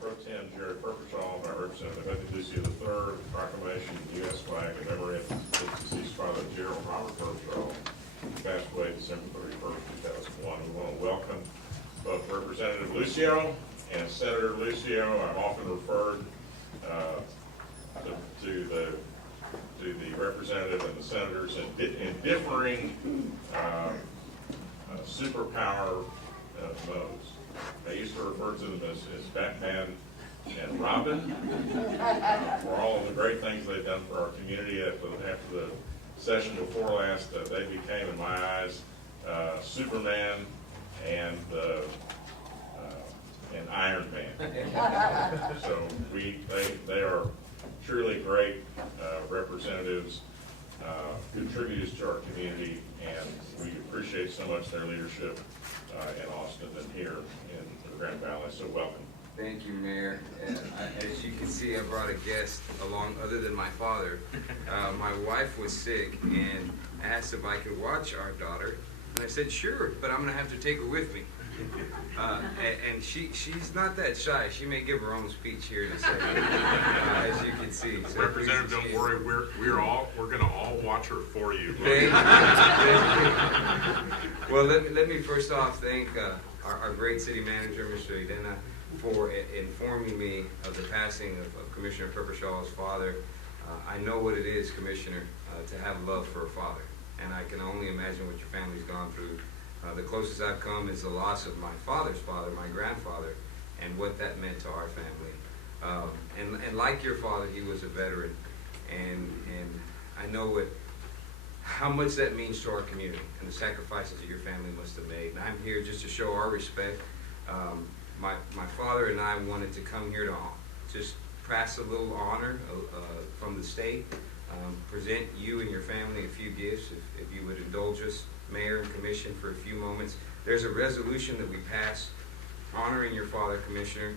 Pro Tem Jerry Purpershaw by Representative Bethany Lucio III, proclamation U.S. flag in memory of the deceased father Gerald Robert Purpershaw, who passed away December 31st, 2001. We want to welcome both Representative Lucio and Senator Lucio. I'm often referred to the representative and the senators in differing superpower modes. I used to refer to them as Batman and Robin for all of the great things they've done for our community. After the session before last, they became, in my eyes, Superman and Iron Man. So they are truly great representatives, contributors to our community, and we appreciate so much their leadership in Austin and here in the Grand Valley. So welcome. Thank you, Mayor. As you can see, I brought a guest along other than my father. My wife was sick and asked if I could watch our daughter, and I said sure, but I'm going to have to take her with me. And she's not that shy. She may give her own speech here in a second, as you can see. So Representative, don't worry. We're going to all watch her for you. Thank you. Well, let me first off thank our great city manager, Mr. Idena, for informing me of the passing of Commissioner Purpershaw's father. I know what it is, Commissioner, to have love for a father, and I can only imagine what your family's gone through. The closest I've come is the loss of my father's father, my grandfather, and what that meant to our family. And like your father, he was a veteran, and I know how much that means to our community and the sacrifices that your family must have made. And I'm here just to show our respect. My father and I wanted to come here to just pass a little honor from the state, present you and your family a few gifts, if you would indulge us, Mayor and Commission, for a few moments. There's a resolution that we passed honoring your father, Commissioner.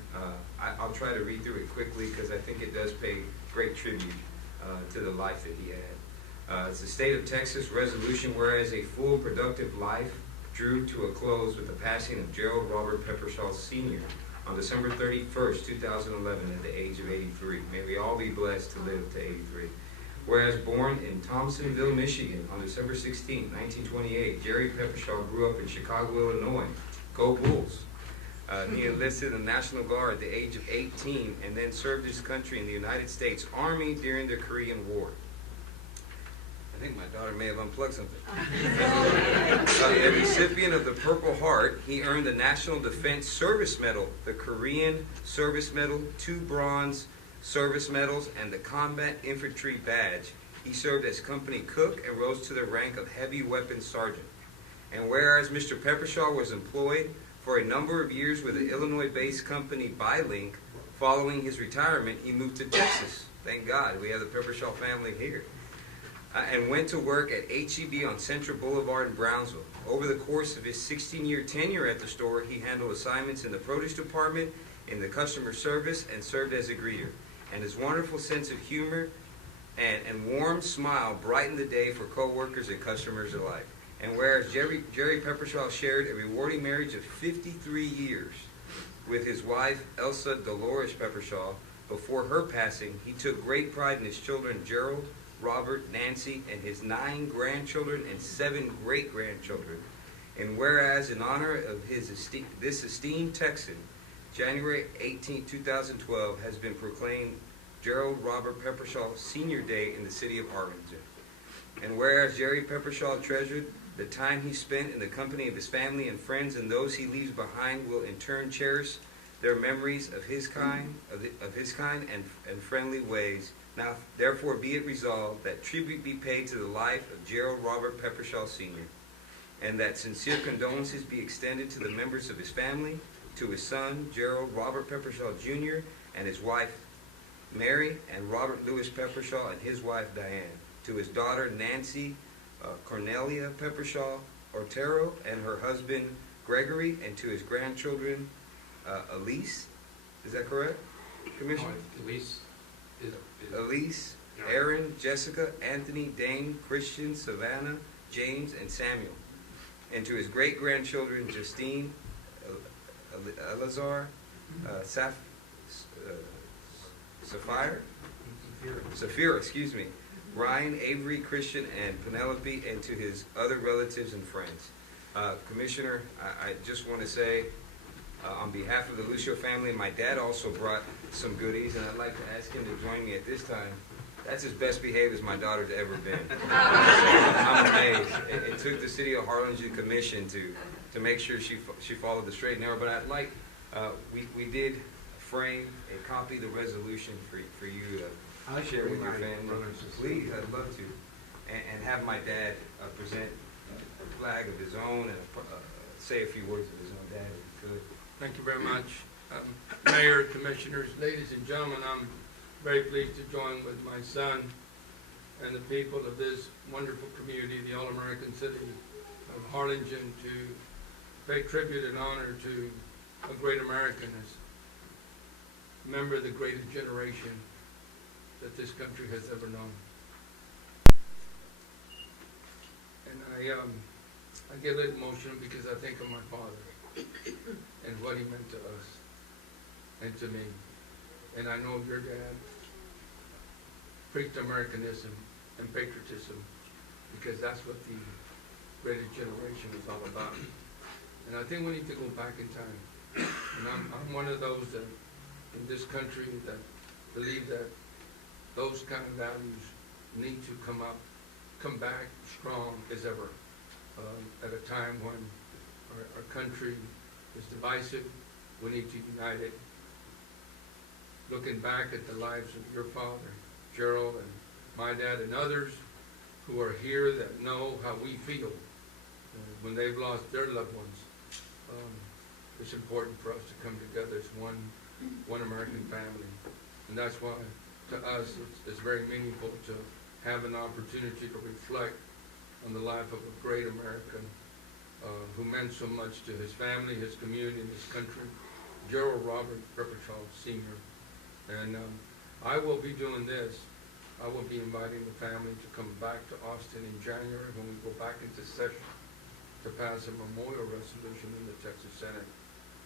I'll try to read through it quickly because I think it does pay great tribute to the life that he had. It's the State of Texas resolution, whereas a full productive life drew to a close with the passing of Gerald Robert Peppershaw Sr. on December 31st, 2011 at the age of 83. May we all be blessed to live to 83. Whereas born in Thompsonville, Michigan on December 16, 1928, Jerry Peppershaw grew up in Chicago, Illinois. Go Bulls. He enlisted in the National Guard at the age of 18 and then served his country in the United States Army during the Korean War. I think my daughter may have unplugged something. A recipient of the Purple Heart, he earned the National Defense Service Medal, the Korean Service Medal, 2 bronze service medals, and the Combat Infantry Badge. He served as company cook and rose to the rank of heavy weapons sergeant. And whereas Mr. Peppershaw was employed for a number of years with the Illinois-based company Bilink, following his retirement, he moved to Texas. Thank God, we have the Peppershaw family here. And went to work at H-E-B on Central Boulevard in Brownsville. Over the course of his 16-year tenure at the store, he handled assignments in the produce department, in the customer service, and served as a greeter. And his wonderful sense of humor and warm smile brightened the day for co-workers and customers alike. And whereas Jerry Peppershaw shared a rewarding marriage of 53 years with his wife, Elsa Dolores Peppershaw, before her passing, he took great pride in his children, Gerald, Robert, Nancy, and his 9 grandchildren and 7 great-grandchildren. And whereas in honor of this esteemed Texan, January 18, 2012 has been proclaimed Gerald Robert Peppershaw Senior Day in the city of Harlingen. And whereas Jerry Peppershaw treasured the time he spent in the company of his family and friends, and those he leaves behind will in turn cherish their memories of his kind, and friendly ways. Now, therefore, be it resolved that tribute be paid to the life of Gerald Robert Peppershaw Sr., and that sincere condolences be extended to the members of his family, to his son, Gerald Robert Peppershaw Jr., and his wife, Mary, and Robert Louis Peppershaw and his wife, Diane, to his daughter, Nancy Cornelia Peppershaw Ortero, and her husband, Gregory, and to his grandchildren, Elise. Is that correct, Commissioner? Elise. Elise, Aaron, Jessica, Anthony, Dane, Christian, Savannah, James, and Samuel. And to his great-grandchildren, Justine, Elazar, Sapphira, excuse me, Ryan, Avery, Christian, and Penelope, and to his other relatives and friends. Commissioner, I just want to say, on behalf of the Lucio family, my dad also brought some goodies, and I'd like to ask him to join me at this time. That's as best behaved as my daughter's ever been. I'm amazed. It took the city of Harlingen Commission to make sure she followed the straight and narrow, but I'd like, we did frame a copy of the resolution for you to share with your family. Please, I'd love to. And have my dad present a flag of his own and say a few words of his own dad, if he could. Thank you very much. Mayor, Commissioners, ladies and gentlemen, I'm very pleased to join with my son and the people of this wonderful community, the All-American city of Harlingen, to pay tribute and honor to a great American, as a member of the greatest generation that this country has ever known. And I get a little emotional because I think of my father and what he meant to us and to me. And I know your dad preached Americanism and patriotism, because that's what the greatest generation is all about. And I think we need to go back in time. And I'm one of those that in this country that believe that those kind of values need to come back strong as ever. At a time when our country is divisive, we need to unite it. Looking back at the lives of your father, Gerald, and my dad, and others who are here that know how we feel when they've lost their loved ones, it's important for us to come together as one American family. And that's why, to us, it's very meaningful to have an opportunity to reflect on the life of a great American who meant so much to his family, his community, and his country, Gerald Robert Perpetraw Sr. And I will be doing this. I will be inviting the family to come back to Austin in January when we go back into session to pass a memorial resolution in the Texas Senate.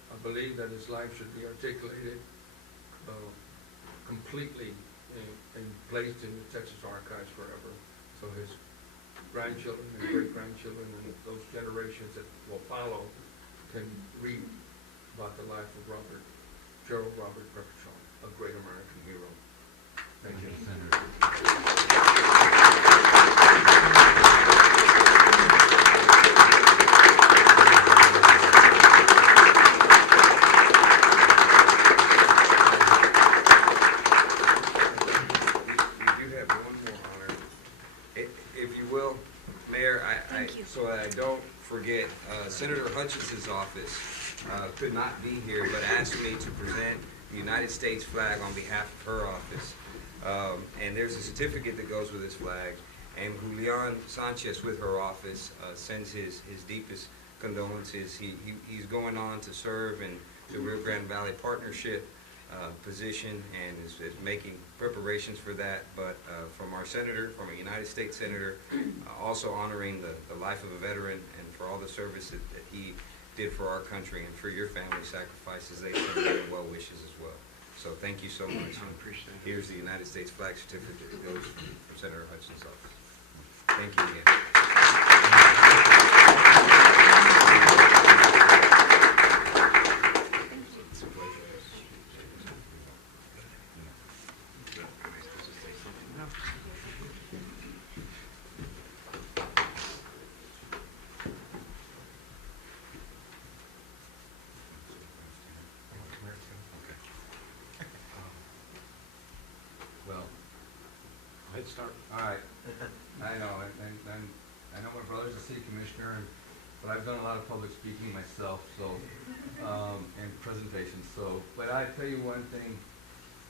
I believe that his life should be articulated completely and placed in the Texas archives forever, so his grandchildren and great-grandchildren and those generations that will follow can read about the life of Gerald Robert Perpetraw, a great American hero. Thank you, Senator. So I don't forget, Senator Hutchinson's office could not be here, but asked me to present the United States flag on behalf of her office. And there's a certificate that goes with this flag. And Julian Sanchez with her office sends his deepest condolences. He's going on to serve in the Rio Grande Valley Partnership position and is making preparations for that, but from our senator, from a United States senator, also honoring the life of a veteran and for all the service that he did for our country and for your family sacrifices. They send you well wishes as well. So thank you so much. I appreciate it. Here's the United States flag certificate that goes from Senator Hutchinson's office. Thank you again. Let's start. All right. I know, and I know my brother's a city commissioner, but I've done a lot of public speaking myself, so, and presentations, so, but I tell you one thing,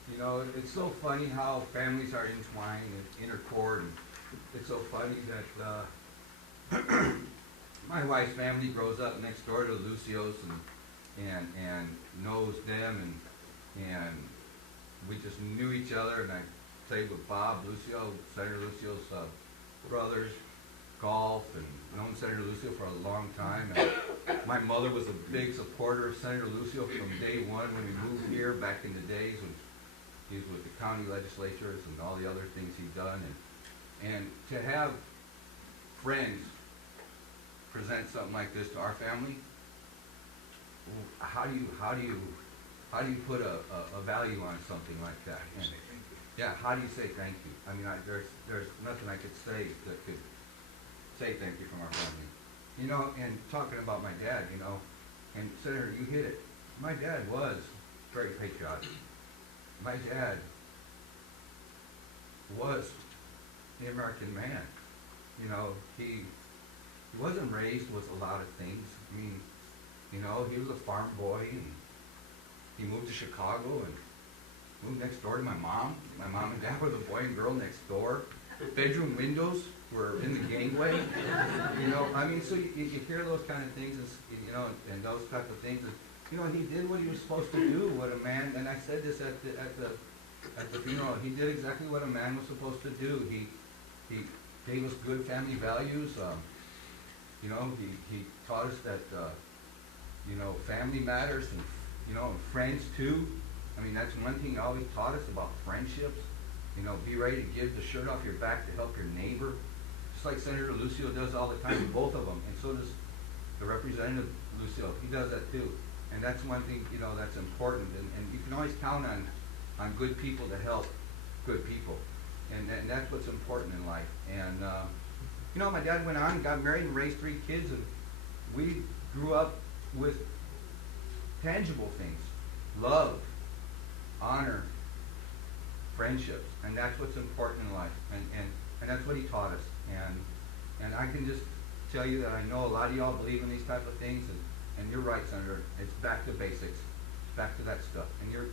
you know, it's so funny how families are entwined and intercord, and it's so funny that, my wife's family grows up next door to Lucio's and knows them, and we just knew each other, and I played with Bob Lucio, Senator Lucio's brothers, golf and known Senator Lucio for a long time. And my mother was a big supporter of Senator Lucio from day one when we moved here back in the days when he was with the county legislatures and all the other things he'd done. And to have friends present something like this to our family, how do you put a value on something like that? And, yeah, how do you say thank you? I mean, there's nothing I could say that could say thank you from our family. You know, and talking about my dad, you know, and Senator, you hit it. My dad was very patriotic. My dad was the American man. You know, he wasn't raised with a lot of things. I mean, you know, he was a farm boy, and he moved to Chicago and moved next door to my mom. My mom and dad were the boy and girl next door. Bedroom windows were in the gangway. You know, I mean, so you hear those kind of things, you know, and those type of things. And, you know, he did what he was supposed to do. What a man, and I said this at the funeral. He did exactly what a man was supposed to do. He gave us good family values. You know, he taught us that you know, family matters, and you know, and friends too. I mean, that's one thing he always taught us about friendships. You know, be ready to give the shirt off your back to help your neighbor. Just like Senator Lucio does all the time, both of them. And so does the Representative Lucio. He does that too. And that's one thing, you know, that's important. And you can always count on good people to help good people. And that's what's important in life. And, you know, my dad went on and got married and raised 3 kids. And we grew up with tangible things. Love, honor, friendships, and that's what's important in life, and that's what he taught us. And I can just tell you that I know a lot of y'all believe in these type of things, and you're right, Senator. It's back to basics, back to that stuff, and you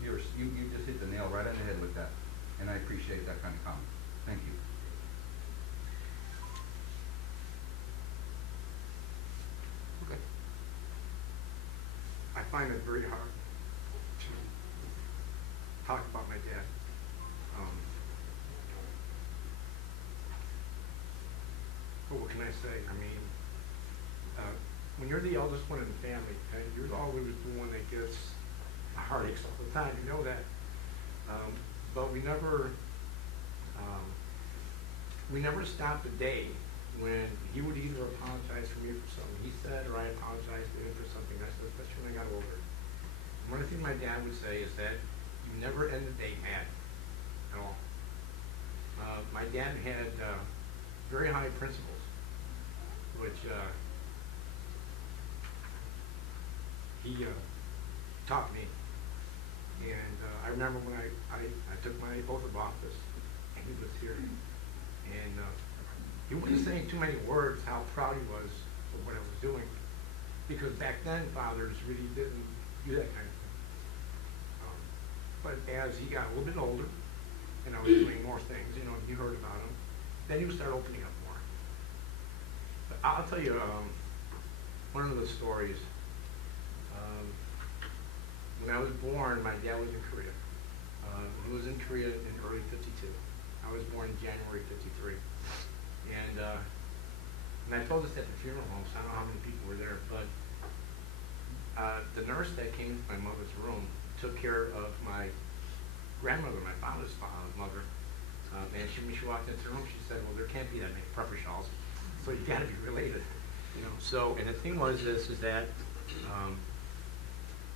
just hit the nail right on the head with that, and I appreciate that kind of comment. Thank you. Okay. I find it very hard to talk about my dad. But what can I say? I mean, when you're the eldest one in the family, and you're always the one that gets heartaches all the time, you know that. But we never stopped a day when he would either apologize for me for something he said, or I apologized to him for something I said, especially when I got older. And one of the things my dad would say is that you never end the day mad at all. My dad had very high principles, which he taught me. And I remember when I took my oath of office, and he was here, and he wasn't saying too many words how proud he was of what I was doing, because back then fathers really didn't do that kind of thing. But as he got a little bit older, and I was doing more things, you know, you heard about him, then he would start opening up more. But I'll tell you one of the stories. When I was born, my dad was in Korea. He was in Korea in early '52. I was born in January '53. And I told this at the funeral home, so I don't know how many people were there, but the nurse that came into my mother's room took care of my grandmother, my father's mother. And when she walked into the room, she said, well, there can't be that many prepper shawls, so you gotta be related, you know. So, and the thing was is that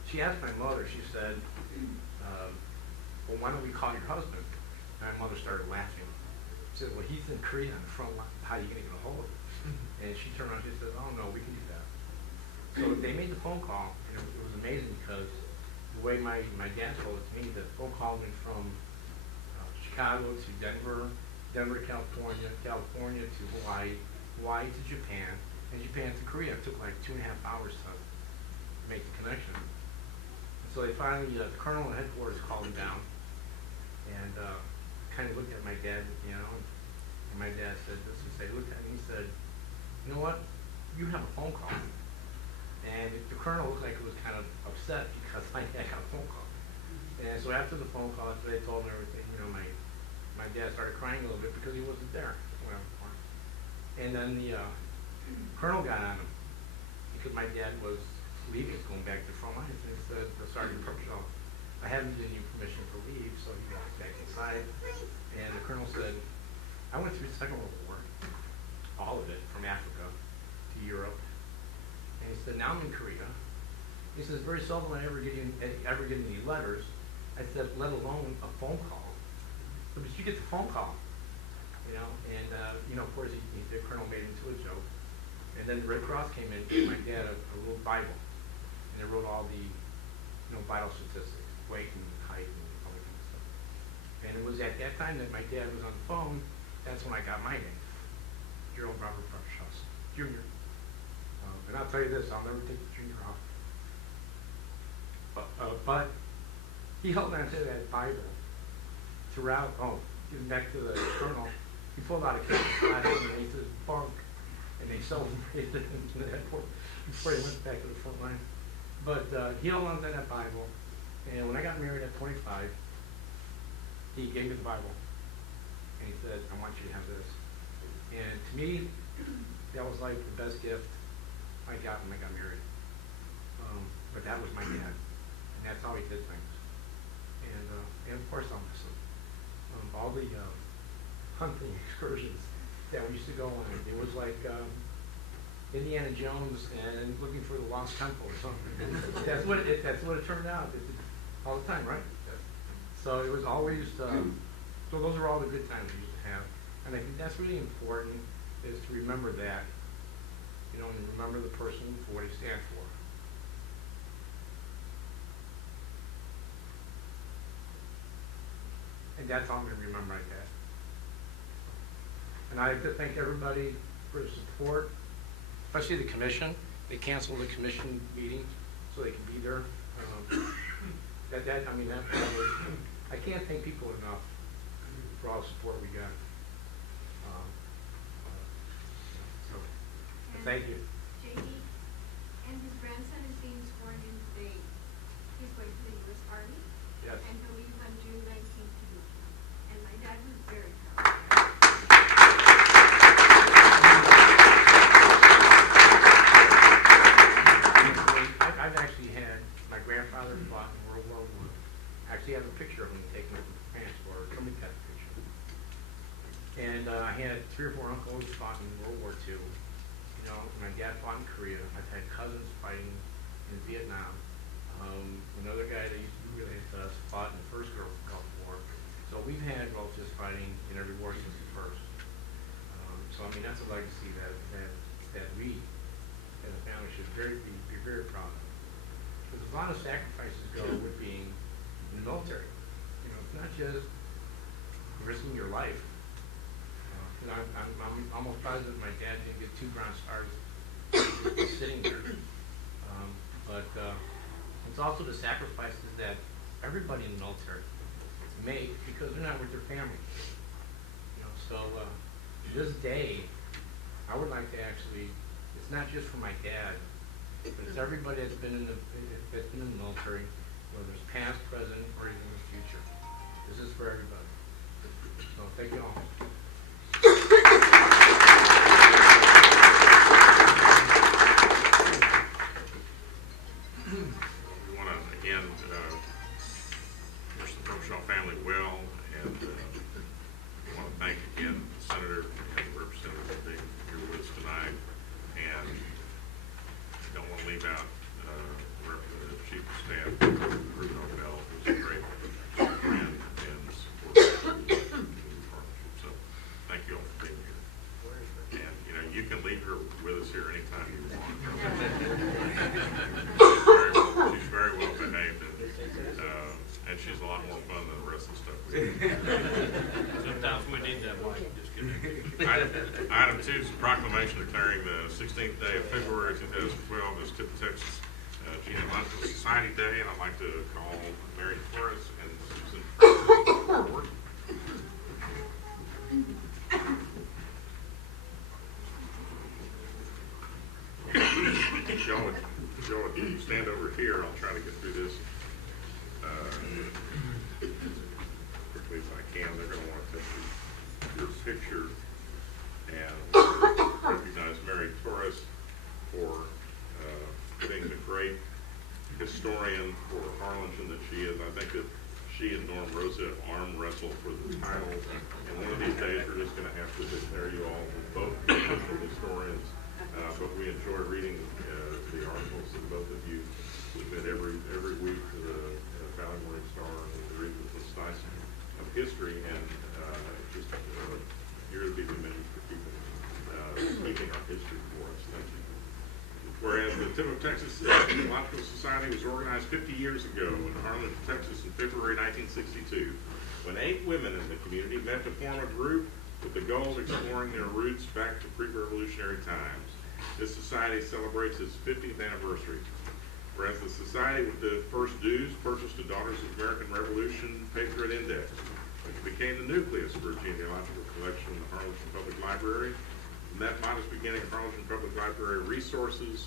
she asked my mother, she said, well, why don't we call your husband? And my mother started laughing. She said, well, he's in Korea on the front line, how are you gonna get a hold of him? And she turned around, she said, oh no, we can do that. So they made the phone call, and it was amazing because the way my dad told it to me, the phone call went from Chicago to Denver, California, California to Hawaii, Hawaii to Japan, and Japan to Korea. It took like 2.5 hours to make the connection. So they finally, the colonel at headquarters called him down, and kind of looked at my dad, you know, and my dad said this, he looked at me, he said, you know what, you have a phone call. And the colonel looked like he was kind of upset because my dad got a phone call. And so after the phone call, after they told him everything, you know, my dad started crying a little bit because he wasn't there when I was born. And then the colonel got on him because my dad was leaving, going back to the front lines, and he said, the Sergeant Purcell, I haven't given you permission for leave, so he walked back inside. And the colonel said, I went through the Second World War, all of it, from Africa to Europe. And he said, now I'm in Korea. He says, very seldom I ever get any letters. I said, let alone a phone call. So, but you get the phone call, you know, and, of course, the colonel made it into a joke. And then the Red Cross came in and gave my dad a little Bible. And they wrote all the, vital statistics, weight and height and all that kind of stuff. And it was at that time that my dad was on the phone, that's when I got my name, Gerald Robert Purcell, Jr. And I'll tell you this, I'll never take the junior off. But he held on to that Bible throughout, getting back to the colonel, he pulled out a case and he says, bunk, and they celebrated it in the airport before he went back to the front line. But he held on to that Bible, and when I got married at 25, he gave me the Bible, and he said, I want you to have this. And to me, that was like the best gift I got when I got married. But that was my dad, and that's how he did things. And of course I'll miss him. All the hunting excursions that we used to go on, it was like Indiana Jones and looking for the lost temple or something. That's what it turned out. All the time, right? So it was always, so those are all the good times we used to have. And I think that's really important, is to remember that, and remember the person for what he stands for. And that's all I'm going to remember like that. And I'd like to thank everybody for the support, especially the commission. They canceled the commission meeting so they could be there. I can't thank people enough for all the support we got. So, thank you. JD, and his grandson is being sworn in today. He's going to the U.S. Army. Yes. And he'll leave on June 19th to do it. And my dad was very proud. I've actually had my grandfather fought in World War I. I actually have a picture of him taken with his passport. Somebody got a picture. And I had 3 or 4 uncles who fought in World War II. My dad fought in Korea. I've had cousins fighting in Vietnam. Another guy that used to be related to us fought in the first Gulf War. So we've had relatives fighting in every war since the first. So that's a legacy that we as a family should be very proud of. Because a lot of sacrifices go with being in the military. It's not just risking your life. I'm almost positive my dad didn't get 2 Bronze Stars sitting there. But it's also the sacrifices that everybody in the military make because they're not with their family. So this day, I would like to actually, it's not just for my dad, but it's everybody that's been in the military, whether it's past, present, or even in the future. This is for everybody. So thank you all. We want to, again, wish the Purcell family well, and we want to thank again the Senator and the Representative for being here with us tonight. And I don't want to leave out Representative Chief of Staff, Bruno Bell, who's a great friend and supporter of the partnership. So thank you all for being here. And you can leave her with us here anytime you want. She's very well behaved, and she's a lot more fun than the rest of the stuff we do. Sometimes we need that one. Just kidding. Item 2 is a proclamation declaring the 16th day of February 2012 as Tip Texas Genealogical Society Day, and I'd like to call Mary Flores and Susan forward. Joe, if you stand over here, I'll try to get through this quickly as I can. They're going to want to take your picture and think that she and Norm Rosa arm wrestle for the title, and one of these days we're just going to have to declare you all both official historians. But we enjoy reading the articles that both of you submit every week to the Valley Morning Star, and we read the slice of history, and you're to be commended for keeping our history for us. Thank you. Whereas the Tip of Texas Genealogical Society was organized 50 years ago in Harlingen, Texas in February 1962, when 8 women in the community met to form a group with the goal of exploring their roots back to pre-revolutionary times. This society celebrates its 50th anniversary. Whereas the society with the first dues purchased a Daughters of the American Revolution Patriot Index, which became the nucleus for a genealogical collection in the Harlingen Public Library. From that modest beginning, Harlingen Public Library resources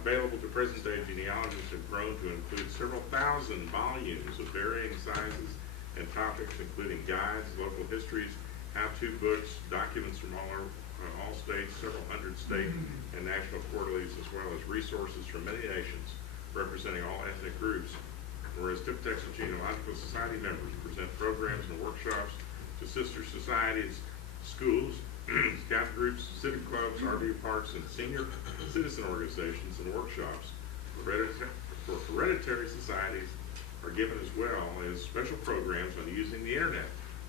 available to present-day genealogists have grown to include several thousand volumes of varying sizes and topics, including guides, local histories, how-to books, documents from all states, several hundred state and national quarterlies, as well as resources from many nations representing all ethnic groups. Whereas Tip Texas Genealogical Society members present programs and workshops to sister societies, schools, scout groups, civic clubs, RV parks, and senior citizen organizations, and workshops for hereditary societies are given, as well as special programs on using the internet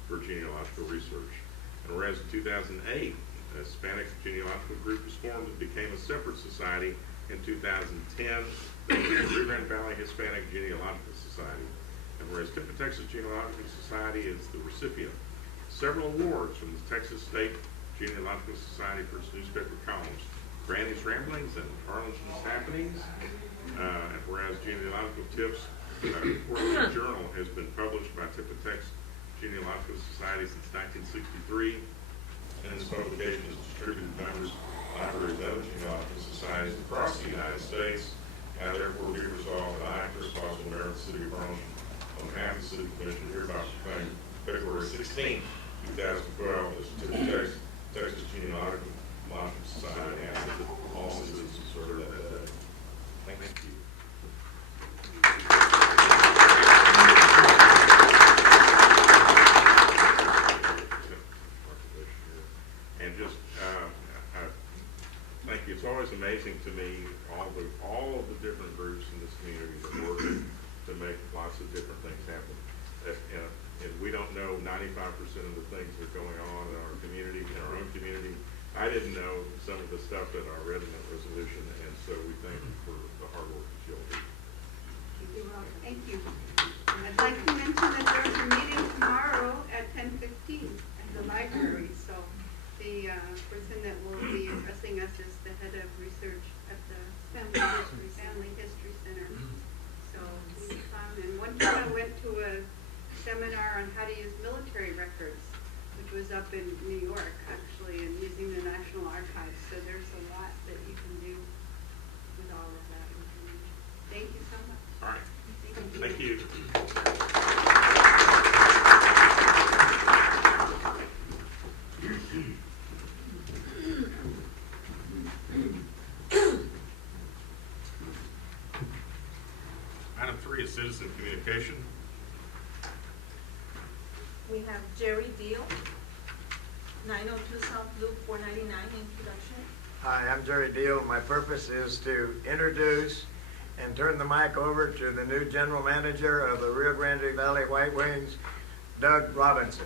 for genealogical research. And whereas in 2008, a Hispanic genealogical group was formed and became a separate society in 2010, the Rio Grande Valley Hispanic Genealogical Society. And whereas Tip of Texas Genealogical Society is the recipient of several awards from the Texas State Genealogical Society for its newspaper columns, Granny's Ramblings and Harlingen's Happenings. And whereas Genealogical Tips Quarterly Journal has been published by Tip of Texas Genealogical Society since 1963, and its publication is distributed to members, libraries, and other genealogical societies across the United States. Now therefore be resolved that I, Chris Foster, Mayor of the City of Harlingen, on behalf of the City Commission, hereby proclaim February 16, 2012 as Tip of Texas Genealogical Society, and ask that all citizens observe that day. Thank you. And just thank you. It's always amazing to me all of the different groups in this community that work to make lots of different things happen. And we don't know 95% of the things that are going on in our community, in our own community. I didn't know some of the stuff that I read in that resolution, and so we thank you for the hard work that you'll do. Thank you. I'd like to mention that there's a meeting tomorrow at 10:15 at the library. So the person that will be addressing us is the head of research at the Family History Center. So please come. And one time I went to a seminar on how to use military records, which was up in New York, actually, and using the National Archives. So there's a lot that you can do with all of that information. Thank you so much. All right. Thank you. Item 3 is citizen communication. We have Jerry Deal, 902 South Loop 499 introduction. Hi, I'm Jerry Deal. My purpose is to introduce and turn the mic over to the new general manager of the Rio Grande Valley White Wings, Doug Robinson.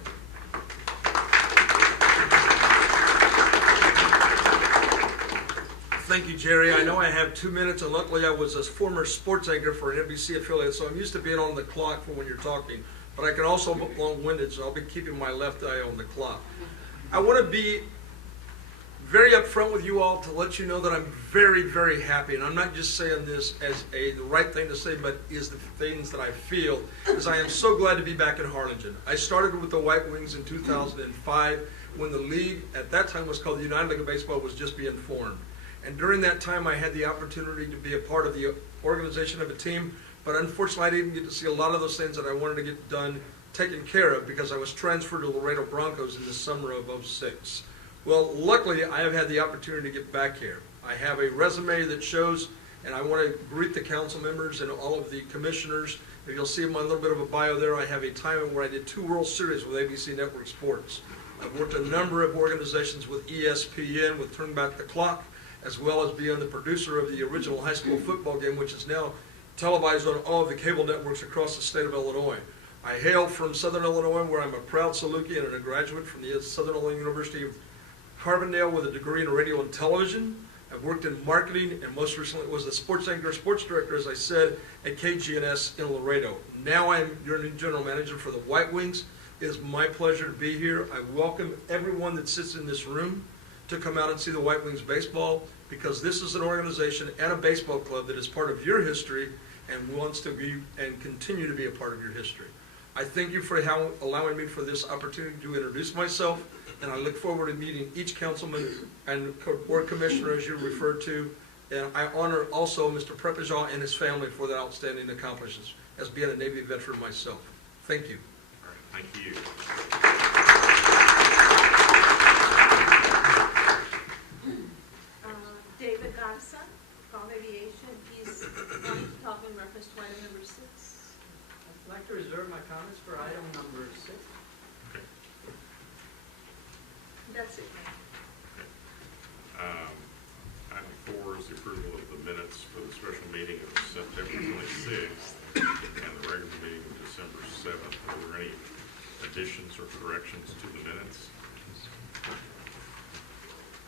Thank you, Jerry. I know I have 2 minutes, and luckily I was a former sports anchor for an NBC affiliate, so I'm used to being on the clock for when you're talking. But I can also be long-winded, so I'll be keeping my left eye on the clock. I want to be very upfront with you all to let you know that I'm very, very happy, and I'm not just saying this as the right thing to say, but is the things that I feel, is I am so glad to be back in Harlingen. I started with the White Wings in 2005 when the league, at that time was called the United League of Baseball, was just being formed. And during that time, I had the opportunity to be a part of the organization of a team, but unfortunately, I didn't get to see a lot of those things that I wanted to get done, taken care of, because I was transferred to Laredo Broncos in the summer of '06. Well, luckily, I have had the opportunity to get back here. I have a resume that shows And I want to greet the council members and all of the commissioners. If you'll see in my little bit of a bio there, I have a time where I did 2 World Series with ABC Network Sports. I've worked a number of organizations with ESPN, with Turn Back the Clock, as well as being the producer of the original high school football game, which is now televised on all of the cable networks across the state of Illinois. I hail from Southern Illinois, where I'm a proud Saluki and a graduate from the Southern Illinois University of Carbondale with a degree in radio and television. I've worked in marketing and most recently was the sports anchor, sports director, as I said, at KGNS in Laredo. Now I'm your new general manager for the White Wings. It is my pleasure to be here. I welcome everyone that sits in this room to come out and see the White Wings baseball, because this is an organization and a baseball club that is part of your history and wants to be and continue to be a part of your history. I thank you for allowing me for this opportunity to introduce myself, and I look forward to meeting each councilman and board commissioner, as you referred to. And I honor also Mr. Prepajan and his family for their outstanding accomplishments as being a Navy veteran myself. Thank you. All right, thank you. David Garza, from Aviation, he's going to talk in reference to item number 6. I'd like to reserve my comments for item number 6. Okay. That's it. Item 4 is the approval of the minutes for the special meeting of September 26th and the regular meeting of December 7th. Are there any additions or corrections to the minutes?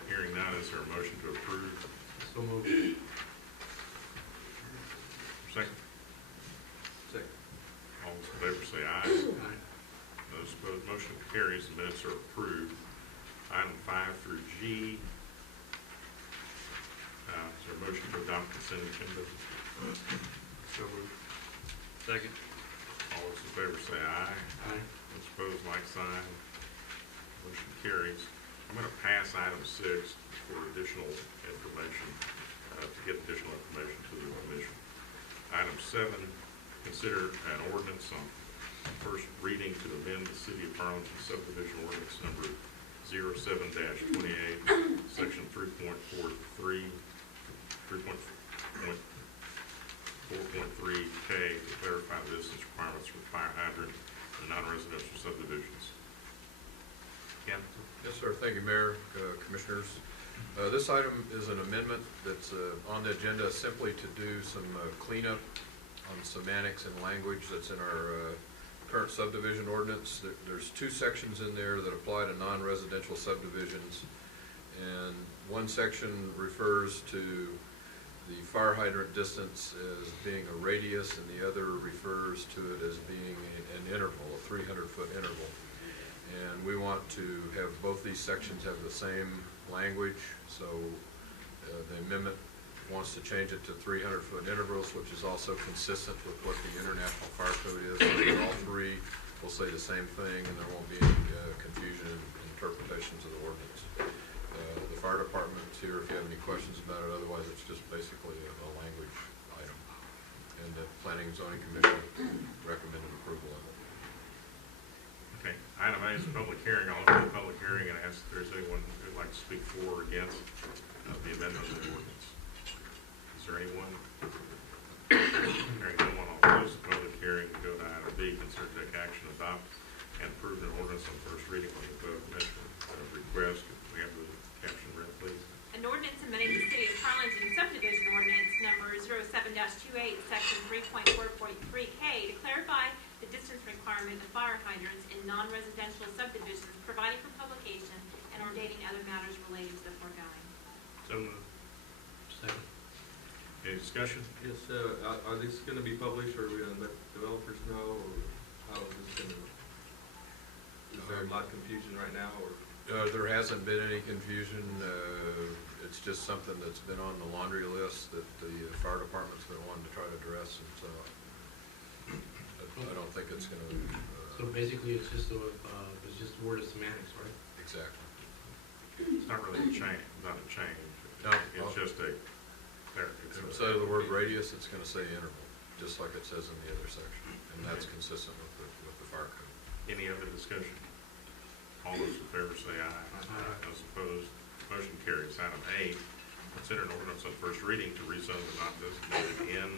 Hearing none, is there a motion to approve? So moved. Second. Second. All those in favor say aye. Aye. Those opposed, motion carries. The minutes are approved. Item 5 through G. Is there a motion to adopt consent agenda? So moved. Second. All those in favor say aye. Aye. Those opposed, like sign. Motion carries. I'm going to pass item 6 for additional information, to get additional information to the commission. Item 7, consider an ordinance on first reading to amend the City of Harlingen subdivision ordinance number 07-28, section 3.43, 4.3K to clarify the distance requirements for fire hydrant in non-residential subdivisions. Ken? Yes, sir. Thank you, Mayor, Commissioners. This item is an amendment that's on the agenda simply to do some cleanup on semantics and language that's in our current subdivision ordinance. There's 2 sections in there that apply to non-residential subdivisions, and one section refers to the fire hydrant distance as being a radius, and the other refers to it as being an interval, a 300-foot interval. And we want to have both these sections have the same language, so the amendment wants to change it to 300-foot intervals, which is also consistent with what the International Fire Code is. So all 3 will say the same thing, and there won't be any confusion in interpretations of the ordinance. The fire department's here if you have any questions about it. Otherwise, it's just basically a language item. And the Planning and Zoning Commission recommended approval of it. Okay, item A is a public hearing. I'll open the public hearing and ask if there's anyone who would like to speak for or against the amendment of the ordinance. Is there anyone? Hearing no one, I'll close the public hearing and go to item B, consider to take action, adopt, and approve an ordinance on first reading on the above mentioned request. Can we have the caption read, please? An ordinance amending the City of Harlingen subdivision ordinance number 07-28, section 3.4.3K to clarify the distance requirement of fire hydrants in non-residential subdivisions, providing for publication, and ordaining other matters related to the foregoing. So moved. Second. Any discussion? Yes, are these going to be published, or are we going to let developers know, or how is this going to, is there a lot of confusion right now, or? There hasn't been any confusion. It's just something that's been on the laundry list that the fire department's been wanting to try to address, and so I don't think it's going to. So basically, it's just a word of semantics, right? Exactly. It's not really a change, not a change. No. It's just a, there. Instead of the word radius, it's going to say interval, just like it says in the other section, and that's consistent with the fire code. Any other discussion? All those in favor say aye. Aye. Those opposed, motion carries. Item A, consider an ordinance on first reading to rezone the not designated N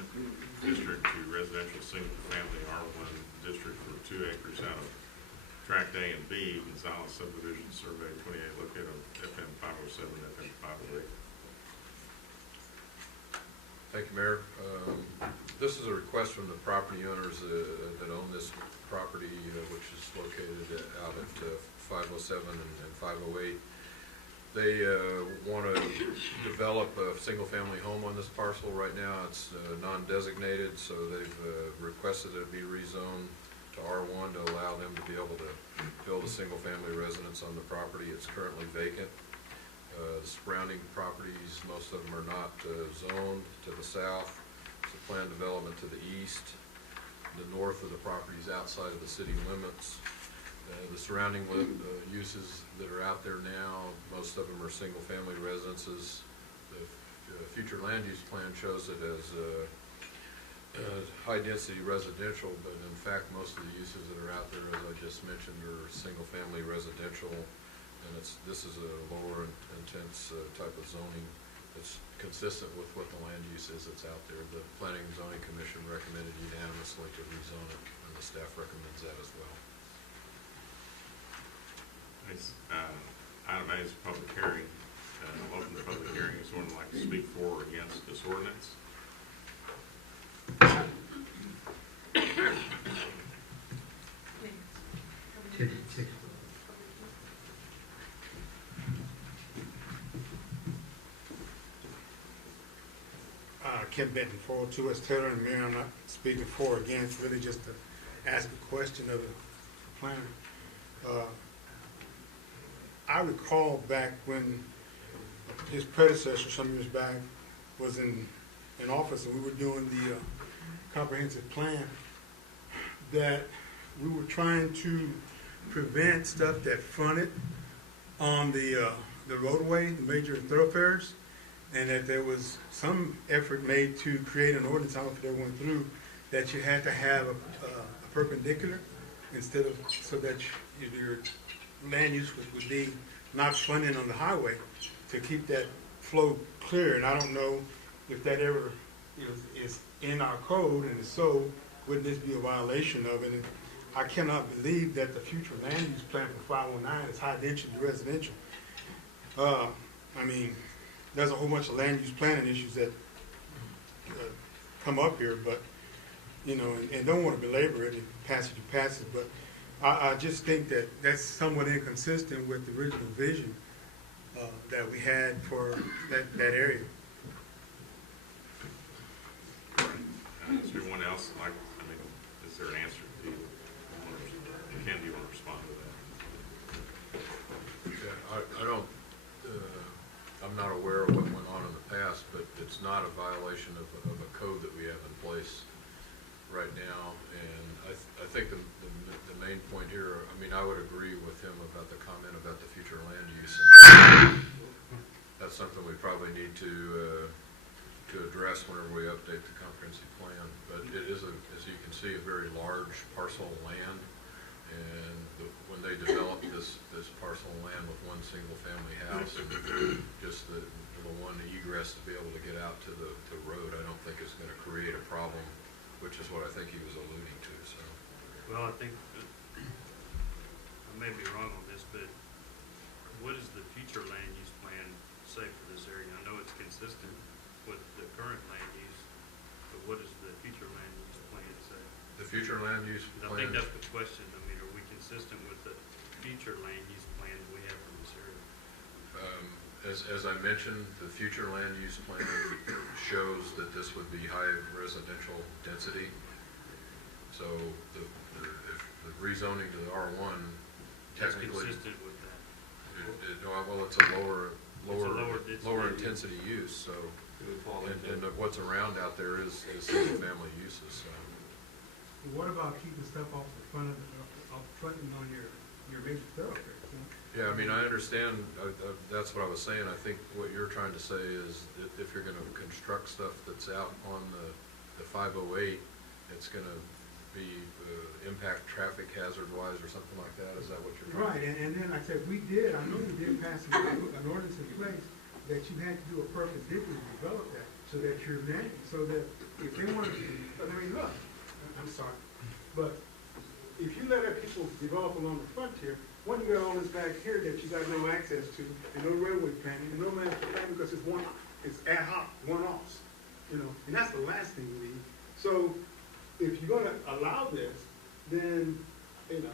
district to residential single-family R1 district for 2 acres out of Tract A and B, Gonzales subdivision survey 28 located on FM 507, FM 508. Thank you, Mayor. This is a request from the property owners that own this property, which is located out at 507 and 508. They want to develop a single-family home on this parcel. Right now, it's non-designated, so they've requested it be rezoned to R1 to allow them to be able to build a single-family residence on the property. It's currently vacant. The surrounding properties, most of them are not zoned. To the south, it's a planned development to the east. The north of the property is outside of the city limits. The surrounding uses that are out there now, most of them are single-family residences. The future land use plan shows it as high-density residential, but in fact, most of the uses that are out there, as I just mentioned, are single-family residential. And this is a lower intense type of zoning that's consistent with what the land use is that's out there. The Planning and Zoning Commission recommended unanimously to rezone it, and the staff recommends that as well. Item A is public hearing. I'll open the public hearing. Is someone like to speak for or against this ordinance? Ken Benton, 402 West Taylor, and Mayor, I'm not speaking for or against, really just to ask a question of the planner. I recall back when his predecessor, some years back, was in office and we were doing the comprehensive plan, that we were trying to prevent stuff that fronted on the roadway, the major thoroughfares, and that there was some effort made to create an ordinance, I don't know if it ever went through, that you had to have a perpendicular instead of, so that your land use would be not fronting on the highway to keep that flow clear. And I don't know if that ever is in our code, and if so, wouldn't this be a violation of it? And I cannot believe that the future land use plan for 509 is high density residential. I mean, there's a whole bunch of land use planning issues that come up here, but, you know, and don't want to belabor it, passage, but I just think that that's somewhat inconsistent with the original vision that we had for that area. Is there anyone else like, I mean, is there an answer? Ken, do you want to respond to that? Yeah, I don't, I'm not aware of what went on in the past, but it's not a violation of a code that we have in place right now. And I think the main point here, I mean, I would agree with him about the comment about the future land use. And that's something we probably need to address whenever we update the comprehensive plan. But it is, as you can see, a very large parcel of land. And when they developed this parcel of land with one single family house and just the one egress to be able to get out to the road, I don't think it's going to create a problem, which is what I think he was alluding to. So, Well, I think, I may be wrong on this, but what does the future land use plan say for this area? I know it's consistent with the current land use, but what does the future land use plan say? the future land use I plan. think that's the question. I mean, are we consistent with the future land use plan that we have for this area? As I mentioned, the future land use plan shows that this would be high residential density. So if the rezoning to the R1 That's technically, consistent with that. well, it's a lower lower intensity use. So and what's around out there is single family uses. So. What about keeping stuff off the front of fronting on your major thoroughfares? Yeah, I mean, I understand, that's what I was saying. I think what you're trying to say is that if you're going to construct stuff that's out on the 508, it's going to be impact traffic hazard wise or something like that. Is that what you're trying to say? Right, and then I said, I know we did pass an ordinance in place that you had to do a perpendicular to develop that, so that you're so that if they want to, I mean, look, I'm sorry, but if you let people develop along the frontier, when you got all this back here that you got no access to, and no railway planning, and no master plan, because it's ad hoc, one-offs, you know, and that's the last thing we need. So if you're gonna allow this, then, you know,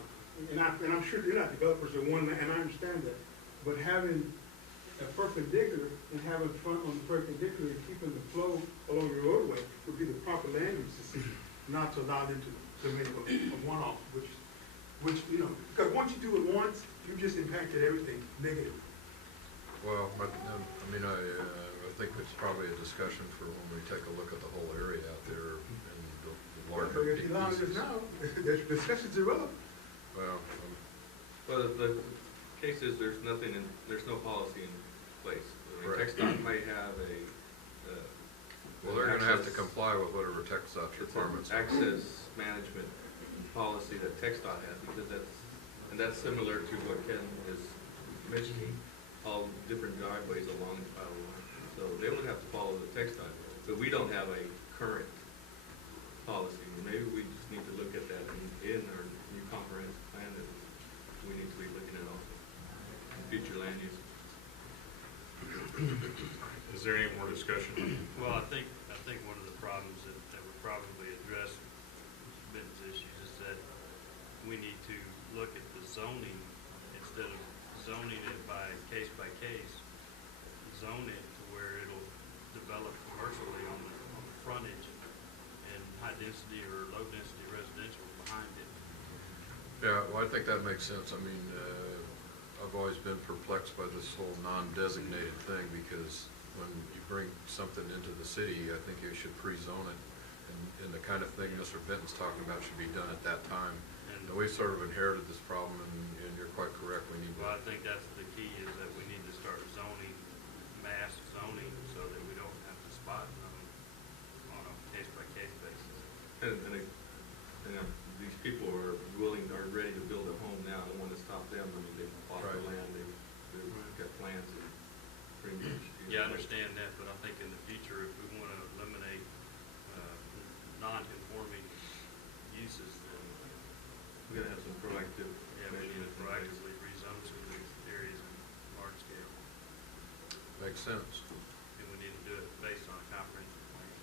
and I'm sure they're not developers or one, and I understand that, but having a perpendicular and having front on the perpendicular and keeping the flow along the roadway would be the proper land use decision, not to allow them to make a one-off, which, you know, because once you do it once, you just impacted everything negative. Well, I mean, I think it's probably a discussion for when we take a look at the whole area out there and the larger So if you allow this pieces. now, the discussion's irrelevant. Well, the case is there's no policy in place. I mean, Correct. TxDOT may have well, they're gonna have to comply with whatever TxDOT's requirements are. access management policy that TxDOT has, because that's similar to what Ken is mentioning, all different driveways along the Iowa line. So they would have to follow the TxDOT, but we don't have a current policy. Maybe we just need to look at that in our new comprehensive plan that we need to be looking at also, future land use. Is there any more discussion? Well, I think one of the problems that would probably address Benton's issues is that we need to look at the zoning instead of zoning it by case, zone it to where it'll develop commercially on the frontage and high density or low density residential behind it. Yeah, well, I think that makes sense. I mean, I've always been perplexed by this whole non-designated thing, because when you bring something into the city, I think you should pre-zone it. And the kind of thing Mr. Benton's talking about should be done at that time. And we sort of inherited this problem, and you're quite correct. We need to. Well, I think that's the key, is that we need to start zoning, mass zoning, so that we don't have to spot them on a case-by-case basis. And these people are ready to build a home now. I don't want to stop them. I mean, they've bought the land, they've got plans and pretty much. Yeah, I understand that, but I think in the future, if we want to eliminate non-conforming uses, then we gotta have some proactive. yeah, we need to proactively rezone some of these areas in large scale, Makes sense. and we need to do it based on a comprehensive plan.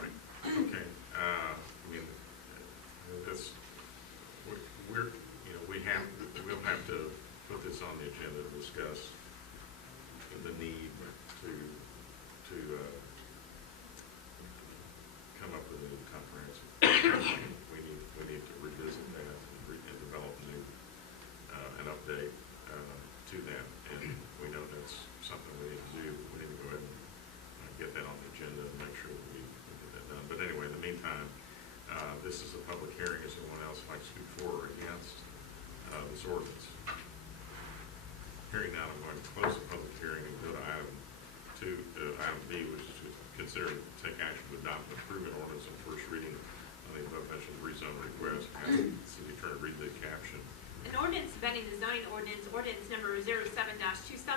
Right, okay, I mean, this, we'll have to put this on the agenda to discuss the need to come up with a new comprehensive plan. We need to revisit that and develop an update to that, and we know that's something we need to do. We need to go ahead and get that on the agenda and make sure that we get that done. But anyway, in the meantime, this is a public hearing. Is anyone else like to speak for or against this ordinance? Hearing now, I'm going to close the public hearing and go to item B, which is to consider and take action to adopt and approve an ordinance on first reading on the above mentioned rezone request. Ask the city attorney to read the caption. An ordinance amending the zoning ordinance number 07-27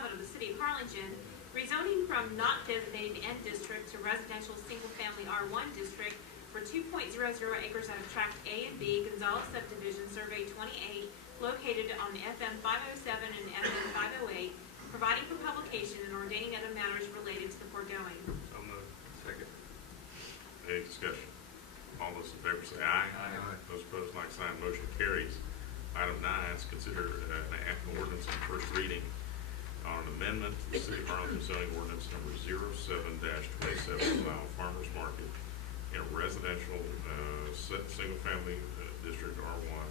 of the city of Harlingen, rezoning from not designated N district to residential single-family R1 district for 2.00 acres out of tract A and B, Gonzales subdivision, survey 28, located on FM 507 and FM 508, providing for publication and ordaining other matters related to the foregoing. So moved. Second. Any discussion? All those in favor say aye. Aye. Those opposed, like sign. Motion carries. Item 9 is consider an ordinance on first reading on an amendment to the City of Harlingen zoning ordinance number 07-27, allow farmers market in a residential single-family district R1